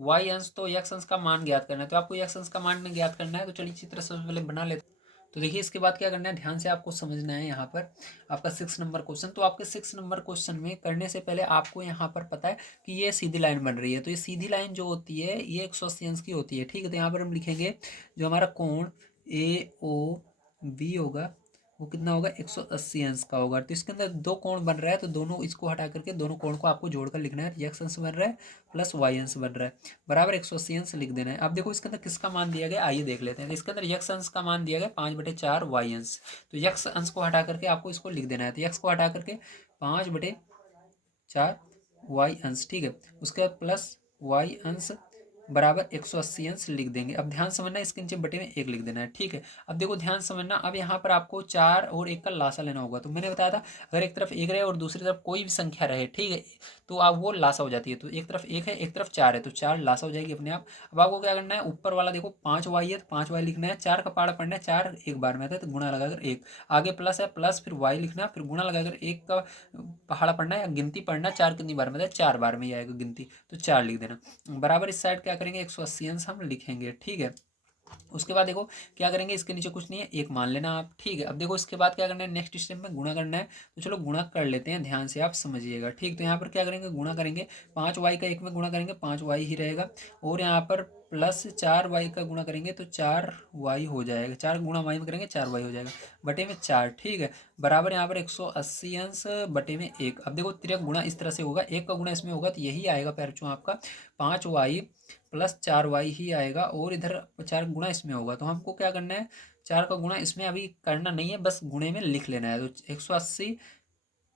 वाई अंश, तो यक्स अंश का मान ज्ञात करना है। तो आपको यक्स अंश का मान ज्ञात करना है, तो चलिए चित्र सबसे पहले बना लेते हैं। तो देखिए इसके बाद क्या करना है, ध्यान से आपको समझना है। यहाँ पर आपका 6 नंबर क्वेश्चन, तो आपके 6 नंबर क्वेश्चन में करने से पहले आपको यहाँ पर पता है कि ये सीधी लाइन बन रही है। तो ये सीधी लाइन जो होती है ये 180 अंश की होती है। ठीक है, तो यहाँ पर हम लिखेंगे जो हमारा कोण ए ओ बी होगा वो कितना होगा 180 अंश का होगा। तो इसके अंदर दो कोण बन रहा है, तो दोनों इसको हटा करके दोनों कोण को आपको जोड़कर लिखना है। एक्स अंश बन रहा है प्लस वाई अंश बन रहा है बराबर 180 अंश लिख देना है। अब देखो इसके अंदर किसका मान दिया गया, आइए देख लेते हैं। तो इसके अंदर यक्स अंश का मान दिया गया 5/4 वाई अंश। तो यक्स अंश को हटा करके आपको इसको लिख देना है। तो यक्स को हटा करके 5/4 वाई अंश। ठीक है, उसके बाद प्लस वाई अंश बराबर 180 अंश लिख देंगे। अब ध्यान समझना, इसके नीचे बटे में 1 लिख देना है। ठीक है, अब देखो ध्यान समझना, अब यहाँ पर आपको 4 और 1 का लासा लेना होगा। तो मैंने बताया था अगर एक तरफ 1 रहे और दूसरी तरफ कोई भी संख्या रहे, ठीक है, तो आप वो लासा हो जाती है। तो एक तरफ 1 है एक तरफ 4 है, तो 4 लासा हो जाएगी अपने आप। अब आपको क्या करना है, ऊपर वाला देखो 5y है तो 5y लिखना है, 4 का पहाड़ा पढ़ना है, 4 एक बार में आता है तो गुणा लगाकर 1, आगे प्लस है प्लस फिर y लिखना है, फिर गुणा लगाकर 1 का पहाड़ा पढ़ना है या गिनती पढ़ना है, 4 कितनी बार में आता है 4 बार में ही आएगा गिनती, तो 4 लिख देना बराबर। इस साइड क्या करेंगे 180 अंश हम लिखेंगे। ठीक है, उसके बाद देखो क्या करेंगे, इसके नीचे कुछ नहीं है 1 मान लेना आप। ठीक है, अब देखो इसके बाद क्या करना है, नेक्स्ट स्टेप में गुणा करना है। तो चलो गुणा कर लेते हैं, ध्यान से आप समझिएगा। ठीक, तो यहाँ पर क्या करेंगे गुणा करेंगे, 5y का 1 में गुणा करेंगे 5y ही रहेगा, और यहाँ पर प्लस 4y का गुणा करेंगे तो 4y हो जाएगा, 4 गुणा y में करेंगे 4y हो जाएगा बटे में 4। ठीक है, बराबर यहाँ पर 180 अंश बटे में 1। अब देखो तिरक गुणा इस तरह से होगा, 1 का गुणा इसमें होगा तो यही आएगा पैर चो आपका 5y प्लस 4y ही आएगा, और इधर 4 गुणा इसमें होगा। तो हमको क्या करना है, 4 का गुणा इसमें अभी करना नहीं है, बस गुणे में लिख लेना है। तो 180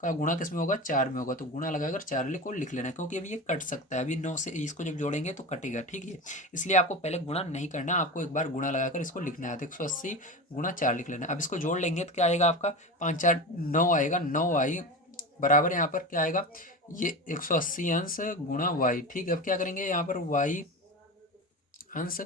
का गुणा किस में होगा 4 में होगा, तो गुणा लगाकर 4 को लिख लेना है, क्योंकि अभी ये कट सकता है, अभी 9 से इसको जब जोड़ेंगे तो कटेगा। ठीक है, इसलिए आपको पहले गुणा नहीं करना, आपको एक बार गुणा लगाकर इसको लिखना है। तो 180 गुणा 4 लिख लेना है। अब इसको जोड़ लेंगे तो क्या आएगा आपका 5 4 9 आएगा, 9y बराबर यहाँ पर क्या आएगा, ये 180 अंश गुणा y। ठीक है, अब क्या करेंगे यहाँ पर y अंश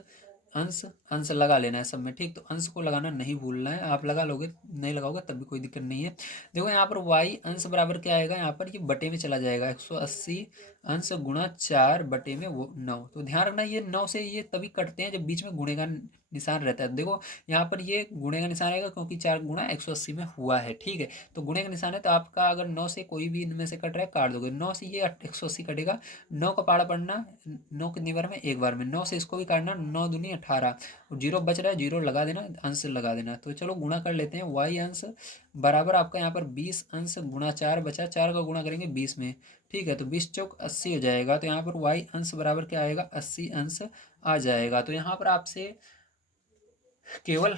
अंश अंश लगा लेना है सब में। ठीक, तो अंश को लगाना नहीं भूलना है, आप लगा लोगे नहीं लगाओगे तब भी कोई दिक्कत नहीं है। देखो यहाँ पर y अंश बराबर क्या आएगा, यहाँ पर ये बटे में चला जाएगा, 180 अंश गुणा 4 बटे में वो 9। तो ध्यान रखना ये 9 से ये तभी कटते हैं जब बीच में गुणे का निशान रहता है। देखो यहाँ पर ये गुणे का निशान आएगा क्योंकि 4 गुणा 180 में हुआ है। ठीक है, तो गुणे का निशान है, तो आपका अगर 9 से कोई भी इनमें से कट रहा है काट दोगे, 9 से ये 180 कटेगा, 9 का पाड़ा पढ़ना, 9 कितनी बार में एक बार में, 9 से इसको भी काटना, 9 दूनी 18, और जीरो बच रहा है जीरो लगा देना, अंश लगा देना। तो चलो गुणा कर लेते हैं, y अंश बराबर आपका यहाँ पर 20 अंश गुणा 4 बचा, 4 का गुणा करेंगे 20 में। ठीक है, तो 20 चौक 80 हो जाएगा, तो यहाँ पर y अंश बराबर क्या आएगा 80 अंश आ जाएगा। तो यहाँ पर आपसे केवल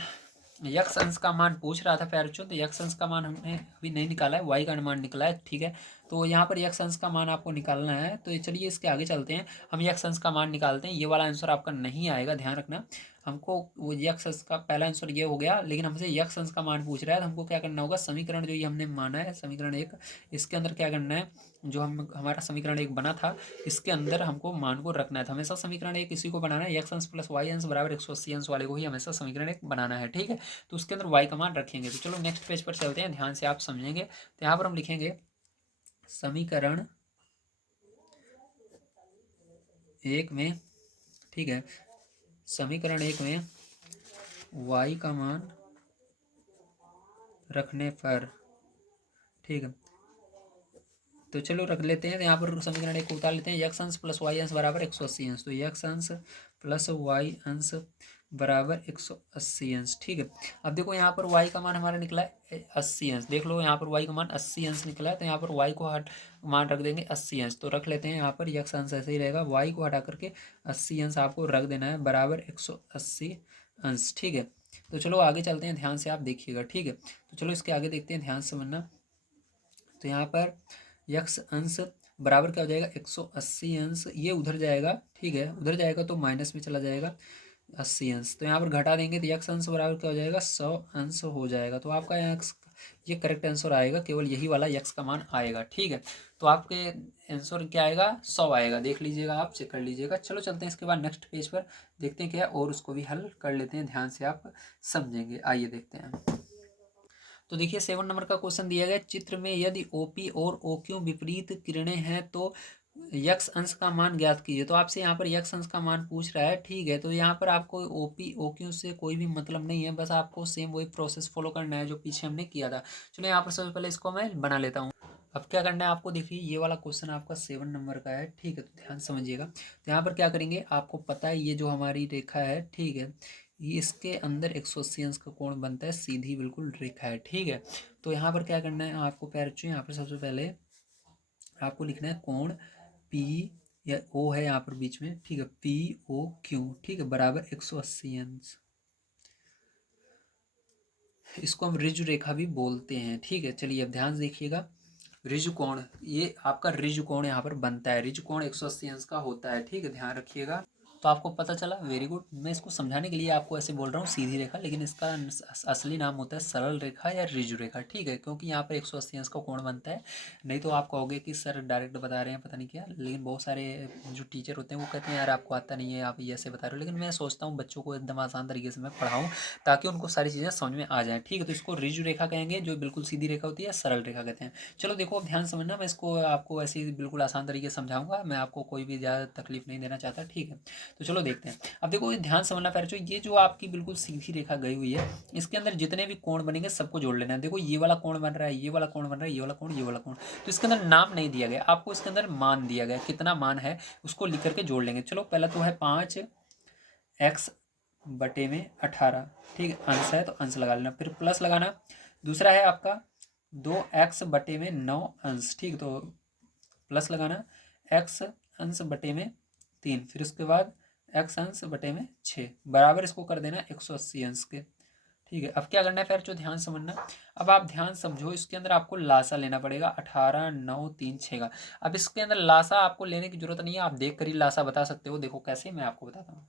यक्स अंश का मान पूछ रहा था प्यारे बच्चों, तो यक्स अंश का मान हमने अभी नहीं निकाला है, वाई का मान निकला है। ठीक है, तो यहाँ पर यक्स अंश का मान आपको निकालना है। तो चलिए इसके आगे चलते हैं, हम यक्स अंश का मान निकालते हैं। ये वाला आंसर आपका नहीं आएगा, ध्यान रखना। हमको वो यक्स अंश का पहला आंसर ये हो गया, लेकिन हमसे यक्स अंश का मान पूछ रहा है, तो हमको क्या करना होगा, समीकरण जो ये हमने माना है समीकरण 1, इसके अंदर क्या करना है, जो हम हमारा समीकरण 1 बना था इसके अंदर हमको मान को रखना है। तो हमेशा समीकरण 1 इसी को बनाना है, यक्स अंश प्लस वाई अंश बराबर 180 अंश वाले को ही हमेशा समीकरण 1 बनाना है। ठीक है, तो उसके अंदर y का मान रखेंगे। तो चलो नेक्स्ट पेज पर चलते हैं, ध्यान से आप समझेंगे। तो यहाँ पर हम लिखेंगे समीकरण 1 में, ठीक है, समीकरण 1 में y का मान रखने पर, ठीक है, तो चलो रख लेते हैं। तो यहाँ पर समीकरण 1 को उतार लेते हैं, यक्स अंश प्लस वाई अंश बराबर 180 अंश। तो यक्स अंश प्लस वाई अंश बराबर 180 अंश। ठीक है, अब देखो यहाँ पर y का मान हमारा निकला है 80 अंश। देख लो यहाँ पर y का मान 80 अंश निकला है, तो यहाँ पर y को हट मान रख देंगे 80 अंश। तो रख लेते हैं यहाँ पर यक्स अंश ऐसे ही रहेगा, y को हटा करके 80 अंश आपको रख देना है, बराबर 180 अंश। ठीक है, तो चलो आगे चलते हैं, ध्यान से आप देखिएगा। ठीक है, तो चलो इसके आगे देखते हैं, ध्यान से समझना। तो यहाँ पर यक्स अंश बराबर क्या हो जाएगा 180 अंश, ये उधर जाएगा। ठीक है, उधर जाएगा तो माइनस में चला जाएगा 80 अंश, तो यहाँ पर घटा देंगे तो यक्स अंश बराबर क्या हो जाएगा 100 अंश हो जाएगा। तो आपका यक्स ये करेक्ट आंसर आएगा, केवल यही वाला यक्स का मान आएगा। ठीक है, तो आपके आंसर क्या आएगा 100 आएगा, देख लीजिएगा, आप चेक कर लीजिएगा। चलो चलते हैं इसके बाद नेक्स्ट पेज पर, देखते हैं क्या है, और उसको भी हल कर लेते हैं, ध्यान से आप समझेंगे। आइए देखते हैं। तो देखिए 7 नंबर का क्वेश्चन दिया गया, चित्र में यदि OP और OQ विपरीत किरणें हैं तो यक्स अंश का मान ज्ञात कीजिए। तो आपसे यहाँ पर यक्स अंश का मान पूछ रहा है। ठीक है, तो यहाँ पर आपको OP OQ से कोई भी मतलब नहीं है, बस आपको सेम वही प्रोसेस फॉलो करना है जो पीछे हमने किया था। चलिए यहाँ पर सबसे पहले इसको मैं बना लेता हूँ। अब क्या करना है आपको, देखिए ये वाला क्वेश्चन आपका 7 नंबर का है। ठीक है, तो ध्यान समझिएगा। तो यहाँ पर क्या करेंगे, आपको पता है ये जो हमारी रेखा है, ठीक है, ये इसके अंदर 180 अंश का कोण बनता है, सीधी बिल्कुल रेखा है। ठीक है, तो यहाँ पर क्या करना है आपको पैर चुनिए, यहाँ पर सबसे पहले आपको लिखना है कोण P या O है यहाँ पर बीच में। ठीक है, POQ, ठीक है, बराबर 180 अंश। इसको हम ऋजु रेखा भी बोलते हैं। ठीक है, चलिए अब ध्यान से देखिएगा। ऋजु कोण, ये आपका ऋजु कोण यहाँ पर बनता है, ऋजु कोण 180 अंश का होता है। ठीक है, ध्यान रखिएगा। तो आपको पता चला, वेरी गुड। मैं इसको समझाने के लिए आपको ऐसे बोल रहा हूँ सीधी रेखा, लेकिन इसका असली नाम होता है सरल रेखा या ऋजु रेखा। ठीक है, क्योंकि यहाँ पर 180 अंश का कोण बनता है। नहीं तो आप कहोगे कि सर डायरेक्ट बता रहे हैं पता नहीं क्या, लेकिन बहुत सारे जो टीचर होते हैं वो कहते हैं यार आपको आता नहीं है, आप ये ऐसे बता रहे हो। लेकिन मैं सोचता हूँ बच्चों को एकदम आसान तरीके से मैं पढ़ाऊँ ताकि उनको सारी चीज़ें समझ में आ जाए। ठीक है, तो इसको ऋजु रेखा कहेंगे, जो बिल्कुल सीधी रेखा होती है, सरल रेखा कहते हैं। चलो देखो, अब ध्यान समझना, मैं इसको आपको ऐसे ही बिल्कुल आसान तरीके से समझाऊंगा, मैं आपको कोई भी ज़्यादा तकलीफ नहीं देना चाहता। ठीक है, तो चलो देखते हैं। अब देखो ध्यान समझना प्यारे, ये जो आपकी बिल्कुल सीधी रेखा गई हुई है, इसके अंदर जितने भी कोण बनेंगे सबको जोड़ लेना है। देखो ये वाला कोण बन रहा है, ये वाला कोण बन रहा है, ये वाला कोण, ये वाला कोण, तो इसके अंदर नाम नहीं दिया गया आपको, इसके अंदर मान दिया गया, कितना मान है उसको लिख करके जोड़ लेंगे। चलो पहला तो है 5x बटे में 18। ठीक है, अंश है तो अंश लगा लेना, फिर प्लस लगाना। दूसरा है आपका 2x बटे में 9 अंश। ठीक, तो प्लस लगाना, x अंश बटे में 3, फिर उसके बाद x अंश बटे में 6, बराबर इसको कर देना 180 अंश के। ठीक है, अब क्या करना है फिर, जो ध्यान समझना। अब आप ध्यान समझो, इसके अंदर आपको लासा लेना पड़ेगा 18, 9, 3, 6 का। अब इसके अंदर लासा आपको लेने की जरूरत नहीं है, आप देख कर ही लासा बता सकते हो। देखो कैसे, मैं आपको बताता हूँ।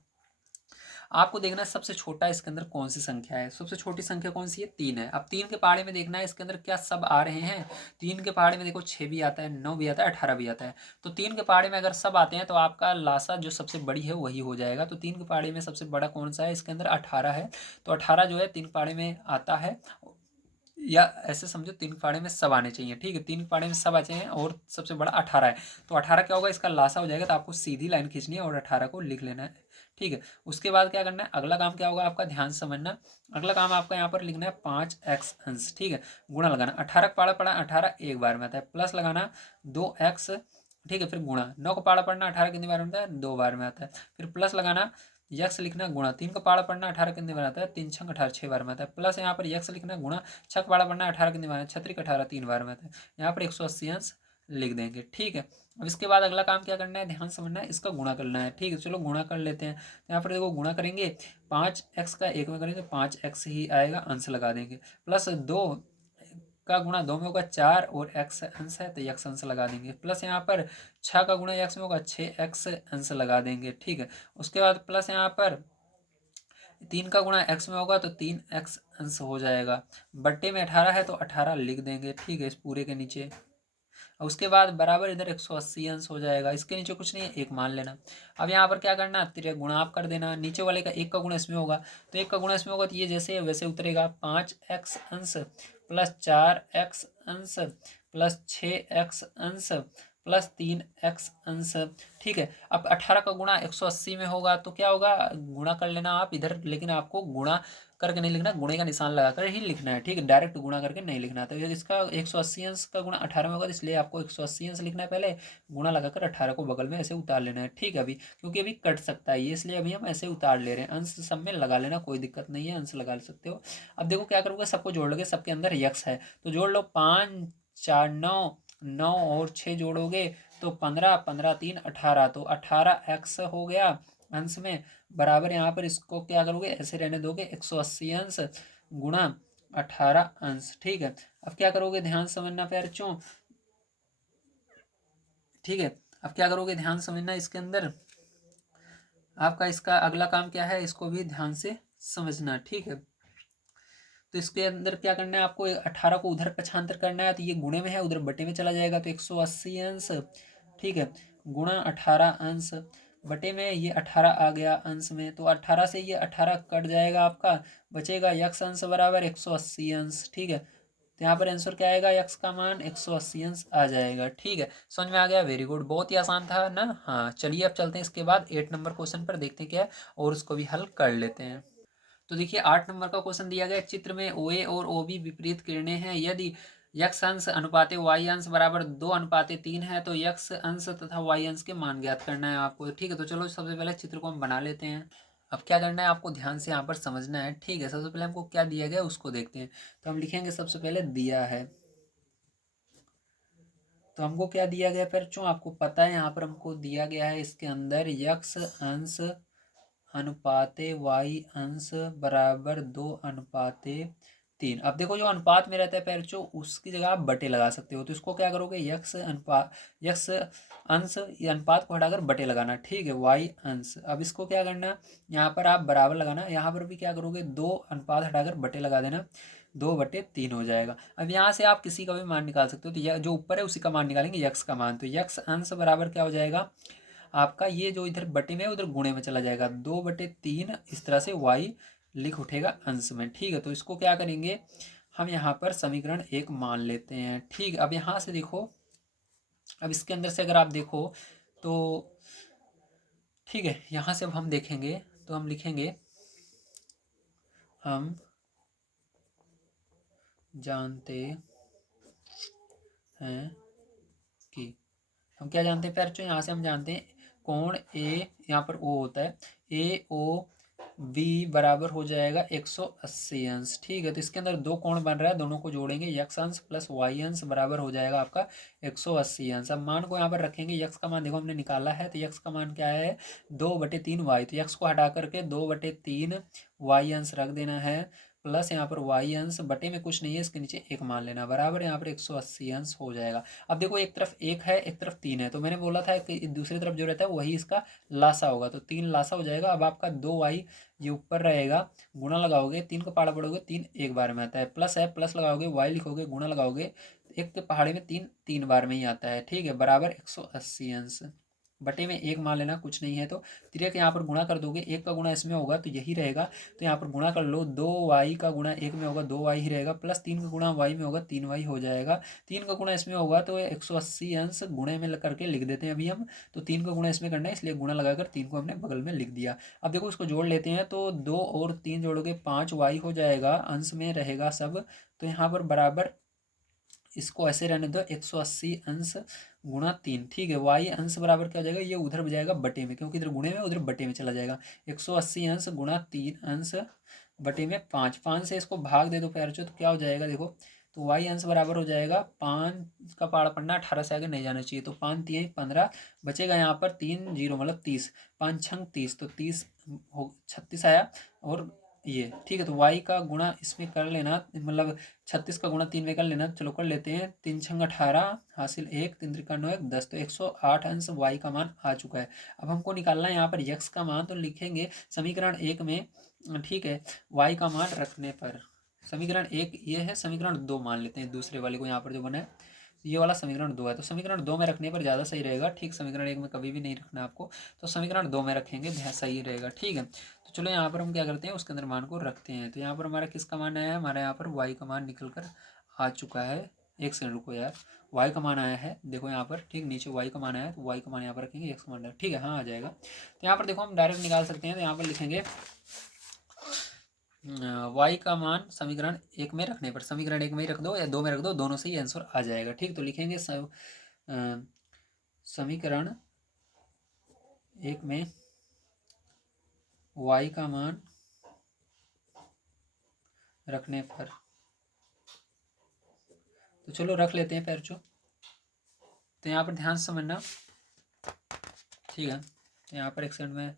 आपको देखना है सबसे छोटा इसके अंदर कौन सी संख्या है। सबसे छोटी संख्या कौन सी है, 3 है। अब 3 के पहाड़े में देखना है इसके अंदर क्या सब आ रहे हैं। 3 के पहाड़े में देखो 6 भी आता है, 9 भी आता है, 18 भी आता है। तो 3 के पहाड़े में अगर सब आते हैं तो आपका लासा जो सबसे बड़ी है वही हो जाएगा। तो 3 के पहाड़े में सबसे बड़ा कौन सा है, इसके अंदर 18 है। तो 18 जो है 3 के पहाड़े में आता है, या ऐसे समझो 3 के पहाड़े में सब आने चाहिए। ठीक है, 3 के पहाड़े में सब आते हैं और सबसे बड़ा 18 है। तो 18 क्या होगा, इसका लासा हो जाएगा। तो आपको सीधी लाइन खींचनी है और 18 को लिख लेना है। ठीक है, उसके बाद क्या करना है, अगला काम क्या होगा आपका, ध्यान समझना। अगला काम आपका यहाँ पर लिखना है 5x अंश। ठीक है, गुणा लगाना, 18 का पाड़ा पड़ा 18 एक बार में आता है, प्लस लगाना 2x। ठीक है, फिर गुणा, 9 का पाड़ा पड़ना 18 कितनी बार में आता है, 2 बार में आता है, फिर प्लस लगाना, यक्स लिखना गुणा, 3 का पाड़ा पड़ना 18 कितनी बार आता है, 3 छंग 18 6 बार में आता है, प्लस यहाँ पर यक्स लिखना गुणा, 6 का पाड़ा पड़ना 18 कितनी बार, 36 18 3 बार में आता है। यहाँ पर 180 अंश लिख देंगे। ठीक है, अब इसके बाद अगला काम क्या करना है, ध्यान समझना है, इसका गुणा करना है। ठीक है, चलो गुणा कर लेते हैं। तो यहाँ पर देखो गुणा करेंगे, 5x का 1 में करेंगे तो 5x ही आएगा, अंश लगा देंगे, प्लस 2 का गुणा 2 में होगा 4 और x अंश है तो x अंश लगा देंगे, प्लस यहाँ पर 6 का गुणा x में होगा 6x अंश लगा देंगे। ठीक है, उसके बाद प्लस यहाँ पर 3 का गुणा x में होगा तो 3x अंश हो जाएगा, बट्टे में 18 है तो 18 लिख देंगे। ठीक है, इस पूरे के नीचे। उसके बाद बराबर इधर 180 अंश हो जाएगा, इसके नीचे कुछ नहीं है, एक मान लेना। अब यहाँ पर क्या करना, तेरे गुणा आप कर देना, नीचे वाले का 1 का गुणा इसमें होगा तो 1 का गुणा इसमें होगा तो ये जैसे है वैसे उतरेगा, 5x अंश प्लस 4x अंश प्लस 6x अंश प्लस 3x अंश। ठीक है, अब 18 का गुणा 180 में होगा तो क्या होगा, गुणा कर लेना आप इधर, लेकिन आपको गुणा करके नहीं लिखना, गुणे का निशान लगाकर ही लिखना है, ठीक है, डायरेक्ट गुणा करके नहीं लिखना। तो इसका 180 अंश का गुणा 18 में होगा, तो इसलिए आपको 180 अंश लिखना है पहले, गुणा लगाकर 18 को बगल में ऐसे उतार लेना है, ठीक है। अभी क्योंकि अभी कट सकता है ये, इसलिए अभी हम ऐसे उतार ले रहे हैं। अंश सब में लगा लेना, कोई दिक्कत नहीं है, अंश लगा सकते हो। अब देखो क्या करोगे, सबको जोड़ लोगे, सबके अंदर यक्स है तो जोड़ लो, 5 4 9, 9 और 6 जोड़ोगे तो 15, 15 3 18, तो 18x हो गया अंश में, बराबर यहाँ पर इसको क्या करोगे, ऐसे रहने दोगे, 180 अंश गुणा 18 अंश, ठीक है। अब क्या करोगे, ध्यान समझना प्यारों, ठीक है। अब क्या करोगे, ध्यान समझना, इसके अंदर आपका इसका अगला काम क्या है, इसको भी ध्यान से समझना, ठीक है। तो इसके अंदर क्या करना है आपको, 18 को उधर पक्षांतर करना है, तो ये गुणे में है, उधर बटे में चला जाएगा, तो 180 अंश, ठीक है, गुणा 18 अंश, बटे में ये 18 आ गया अंश में, तो 18 से ये 18 कट जाएगा आपका, बचेगा यक्स अंश बराबर 180 अंश, ठीक है। तो यहाँ पर आंसर क्या आएगा, यक्स का मान 180 अंश आ जाएगा, ठीक है। समझ में आ गया, वेरी गुड, बहुत ही आसान था ना। हाँ चलिए अब चलते हैं इसके बाद 8 नंबर क्वेश्चन पर, देखते हैं क्या है और उसको भी हल कर लेते हैं। तो देखिए 8 नंबर का क्वेश्चन दिया गया, चित्र में ओ ए और ओ बी विपरीत किरणें हैं, यदि यक्स अंश अनुपाते वाई अंश बराबर 2:3 है तो यक्स अंश तथा वाई अंश के मान ज्ञात करना है आपको, ठीक है। तो चलो सबसे पहले चित्र को हम बना लेते हैं। अब क्या करना है आपको, ध्यान से यहाँ पर समझना है, ठीक है। सबसे पहले हमको क्या दिया गया उसको देखते हैं। तो हम लिखेंगे सबसे पहले दिया है, तो हमको क्या दिया गया फिर, चूँ आपको पता है यहाँ पर हमको दिया गया है इसके अंदर यक्स अंश अनुपाते वाई अंश बराबर 2:3। अब देखो जो अनुपात में रहता है पैरचो, उसकी जगह आप बटे लगा सकते हो, तो इसको क्या करोगे, यक्स अनुपात, यक्स अंश, ये अनुपात को हटाकर बटे लगाना, ठीक है, वाई अंश। अब इसको क्या करना, यहाँ पर आप बराबर लगाना, यहाँ पर भी क्या करोगे, 2 अनुपात हटाकर बटे लगा देना, 2/3 हो जाएगा। अब यहाँ से आप किसी का भी मान निकाल सकते हो, तो यह जो ऊपर है उसी का मान निकालेंगे, यक्स का मान, तो यक्स अंश बराबर क्या हो जाएगा आपका, ये जो इधर बटे में उधर गुणे में चला जाएगा, 2/3 इस तरह से वाई लिख उठेगा अंश में, ठीक है। तो इसको क्या करेंगे, हम यहाँ पर समीकरण 1 मान लेते हैं, ठीक। अब यहाँ से देखो, अब इसके अंदर से अगर आप देखो तो ठीक है, यहाँ से अब हम देखेंगे तो हम लिखेंगे, हम जानते हैं कि, हम क्या जानते हैं प्यारे, यहाँ से हम जानते हैं कोण ए, यहाँ पर ओ होता है, ए ओ बी बराबर हो जाएगा 180 अंश, ठीक है। तो इसके अंदर दो कोण बन रहा है, दोनों को जोड़ेंगे, यक्स अंश प्लस वाई अंश बराबर हो जाएगा आपका 180 अंश। अब मान को यहाँ पर रखेंगे, यक्स का मान देखो हमने निकाला है, तो यक्स का मान क्या है, 2/3 वाई, तो यक्स को हटा करके 2/3 वाई अंश रख देना है, प्लस यहाँ पर वाई अंश, बटे में कुछ नहीं है, इसके नीचे 1 मान लेना, बराबर यहाँ पर 180 अंश हो जाएगा। अब देखो एक तरफ 1 है, एक तरफ 3 है, तो मैंने बोला था कि दूसरी तरफ जो रहता है वही इसका लासा होगा, तो 3 लासा हो जाएगा। अब आपका 2y ये ऊपर रहेगा, गुणा लगाओगे, 3 को पहाड़ा पड़ोगे, 3 एक बार में आता है, प्लस है, प्लस लगाओगे, y लिखोगे, गुणा लगाओगे, एक के पहाड़े में 3 3 बार में ही आता है, ठीक है, बराबर 180 अंश, बटे में 1 मान लेना, कुछ नहीं है, तो तिरक यहाँ पर गुणा कर दोगे, 1 का गुणा इसमें होगा तो यही रहेगा, तो यहाँ पर गुणा कर लो, 2y का गुणा 1 में होगा 2y ही रहेगा, प्लस 3 का गुणा y में होगा 3y हो जाएगा, 3 का गुणा इसमें होगा तो 180 अंश गुणे में करके लिख देते हैं अभी हम, तो 3 का गुणा इसमें करना है, इसलिए गुणा लगाकर 3 को हमने बगल में लिख दिया। अब देखो इसको जोड़ लेते हैं, तो 2 और 3 जोड़ोगे 5y हो जाएगा, अंश में रहेगा सब, तो यहाँ पर बराबर इसको ऐसे रहने दो, 180 अंश गुणा 3, ठीक है, वाई अंश बराबर क्या हो जाएगा, ये उधर जाएगा बटे में, क्योंकि इधर गुणे में उधर बटे में चला जाएगा, 180 अंश गुणा 3 अंश बटे में 5, 5 से इसको भाग दे दो प्यारे, तो क्या हो जाएगा देखो, तो वाई अंश बराबर हो जाएगा 5 का पाड़ा पढ़ना, 18 से आगे नहीं जाना चाहिए, तो 5 3 15 बचेगा यहाँ पर 3 0 मतलब 30, 5 छंग 30, तो 30 हो 36 आया, और ये ठीक है। तो y का गुणा इसमें कर लेना, मतलब 36 का गुणा 3 में कर लेना, चलो कर लेते हैं, 3 छंग 18 हासिल 1, 3 त्रिका 9 1 10, तो 108 अंश y का मान आ चुका है। अब हमको निकालना है यहाँ पर x का मान, तो लिखेंगे समीकरण 1 में, ठीक है, y का मान रखने पर, समीकरण 1 ये है, समीकरण 2 मान लेते हैं दूसरे वाले को, यहाँ पर जो बना है ये वाला समीकरण 2 है, तो समीकरण 2 में रखने पर ज़्यादा सही रहेगा, ठीक, समीकरण 1 में कभी भी नहीं रखना आपको, तो समीकरण 2 में रखेंगे सही रहेगा, ठीक है। तो चलो यहाँ पर हम क्या करते हैं, उसके अंदर मान को रखते हैं, तो यहाँ पर हमारा किसका मान आया है, हमारा यहाँ पर y का मान निकल कर आ चुका है, एक सेकंड रुको यार, y का मान आया है, देखो यहाँ पर, ठीक, नीचे y का मान आया है, तो y का मान यहाँ पर रखेंगे, x का मान, ठीक है, हाँ आ जाएगा। तो यहाँ पर देखो हम डायरेक्ट निकाल सकते हैं, तो यहाँ पर लिखेंगे वाई का मान समीकरण एक में रखने पर, समीकरण एक में ही रख दो या दो में रख दो, दोनों से ही आंसर आ जाएगा। ठीक, तो लिखेंगे समीकरण एक में वाई का मान रखने पर, तो चलो रख लेते हैं पैर। तो यहाँ पर ध्यान से समझना, ठीक है। तो यहाँ पर एक सेकंड में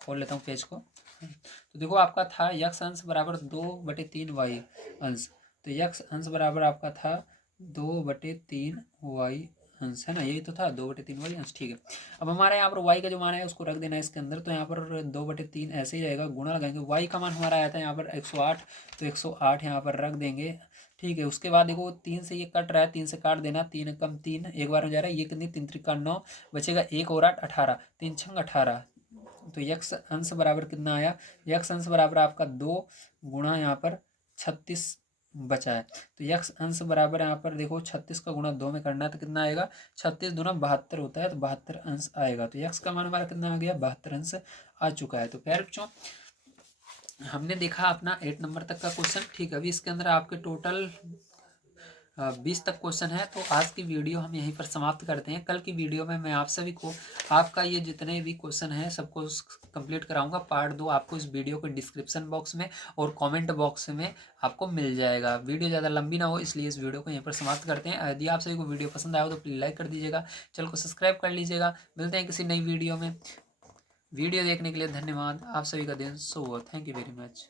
खोल लेता हूँ पेज को। तो देखो आपका था यक्स अंश बराबर 2/3 वाई अंश, तो यक्स अंश बराबर आपका था 2/3 वाई अंश, है ना, यही तो था 2/3 वाई अंश। ठीक है, अब हमारा यहाँ पर वाई का जो मान है उसको रख देना है इसके अंदर। तो यहाँ पर 2/3 ऐसे ही जाएगा, गुणा लगाएंगे, वाई का मान हमारा आया था यहाँ पर 108, तो 108 यहाँ पर रख देंगे। ठीक है, उसके बाद देखो 3 से ये कट रहा है, 3 से काट देना, 3 एकम 3 एक बार हो जा रहा है, ये कितनी 3 त्रिका 9 बचेगा, 1 और 8 18, 3 छंग 18। तो यक्स अंश बराबर कितना आया, यक्स अंश बराबर आपका 2 गुणा यहाँ पर 36 बचा है। तो यक्स अंश बराबर यहाँ पर देखो 36 का गुणा 2 में करना है तो कितना आएगा, 36 दूना 72 होता है, तो 72 अंश आएगा। तो यक्स का मान हमारा कितना आ गया, 72 अंश आ चुका है। तो प्यारे बच्चों, हमने देखा अपना 8 नंबर तक का क्वेश्चन। ठीक है, अभी इसके अंदर आपके टोटल 20 तक क्वेश्चन है। तो आज की वीडियो हम यहीं पर समाप्त करते हैं। कल की वीडियो में मैं आप सभी को आपका ये जितने भी क्वेश्चन हैं सबको कंप्लीट कराऊंगा। पार्ट 2 आपको इस वीडियो के डिस्क्रिप्शन बॉक्स में और कमेंट बॉक्स में आपको मिल जाएगा। वीडियो ज़्यादा लंबी ना हो इसलिए इस वीडियो को यहीं पर समाप्त करते हैं। यदि आप सभी को वीडियो पसंद आया हो तो प्लीज़ लाइक कर दीजिएगा, चैनल को सब्सक्राइब कर लीजिएगा। मिलते हैं किसी नई वीडियो में। वीडियो देखने के लिए धन्यवाद। आप सभी का दिन शुभ हो। Thank you very much.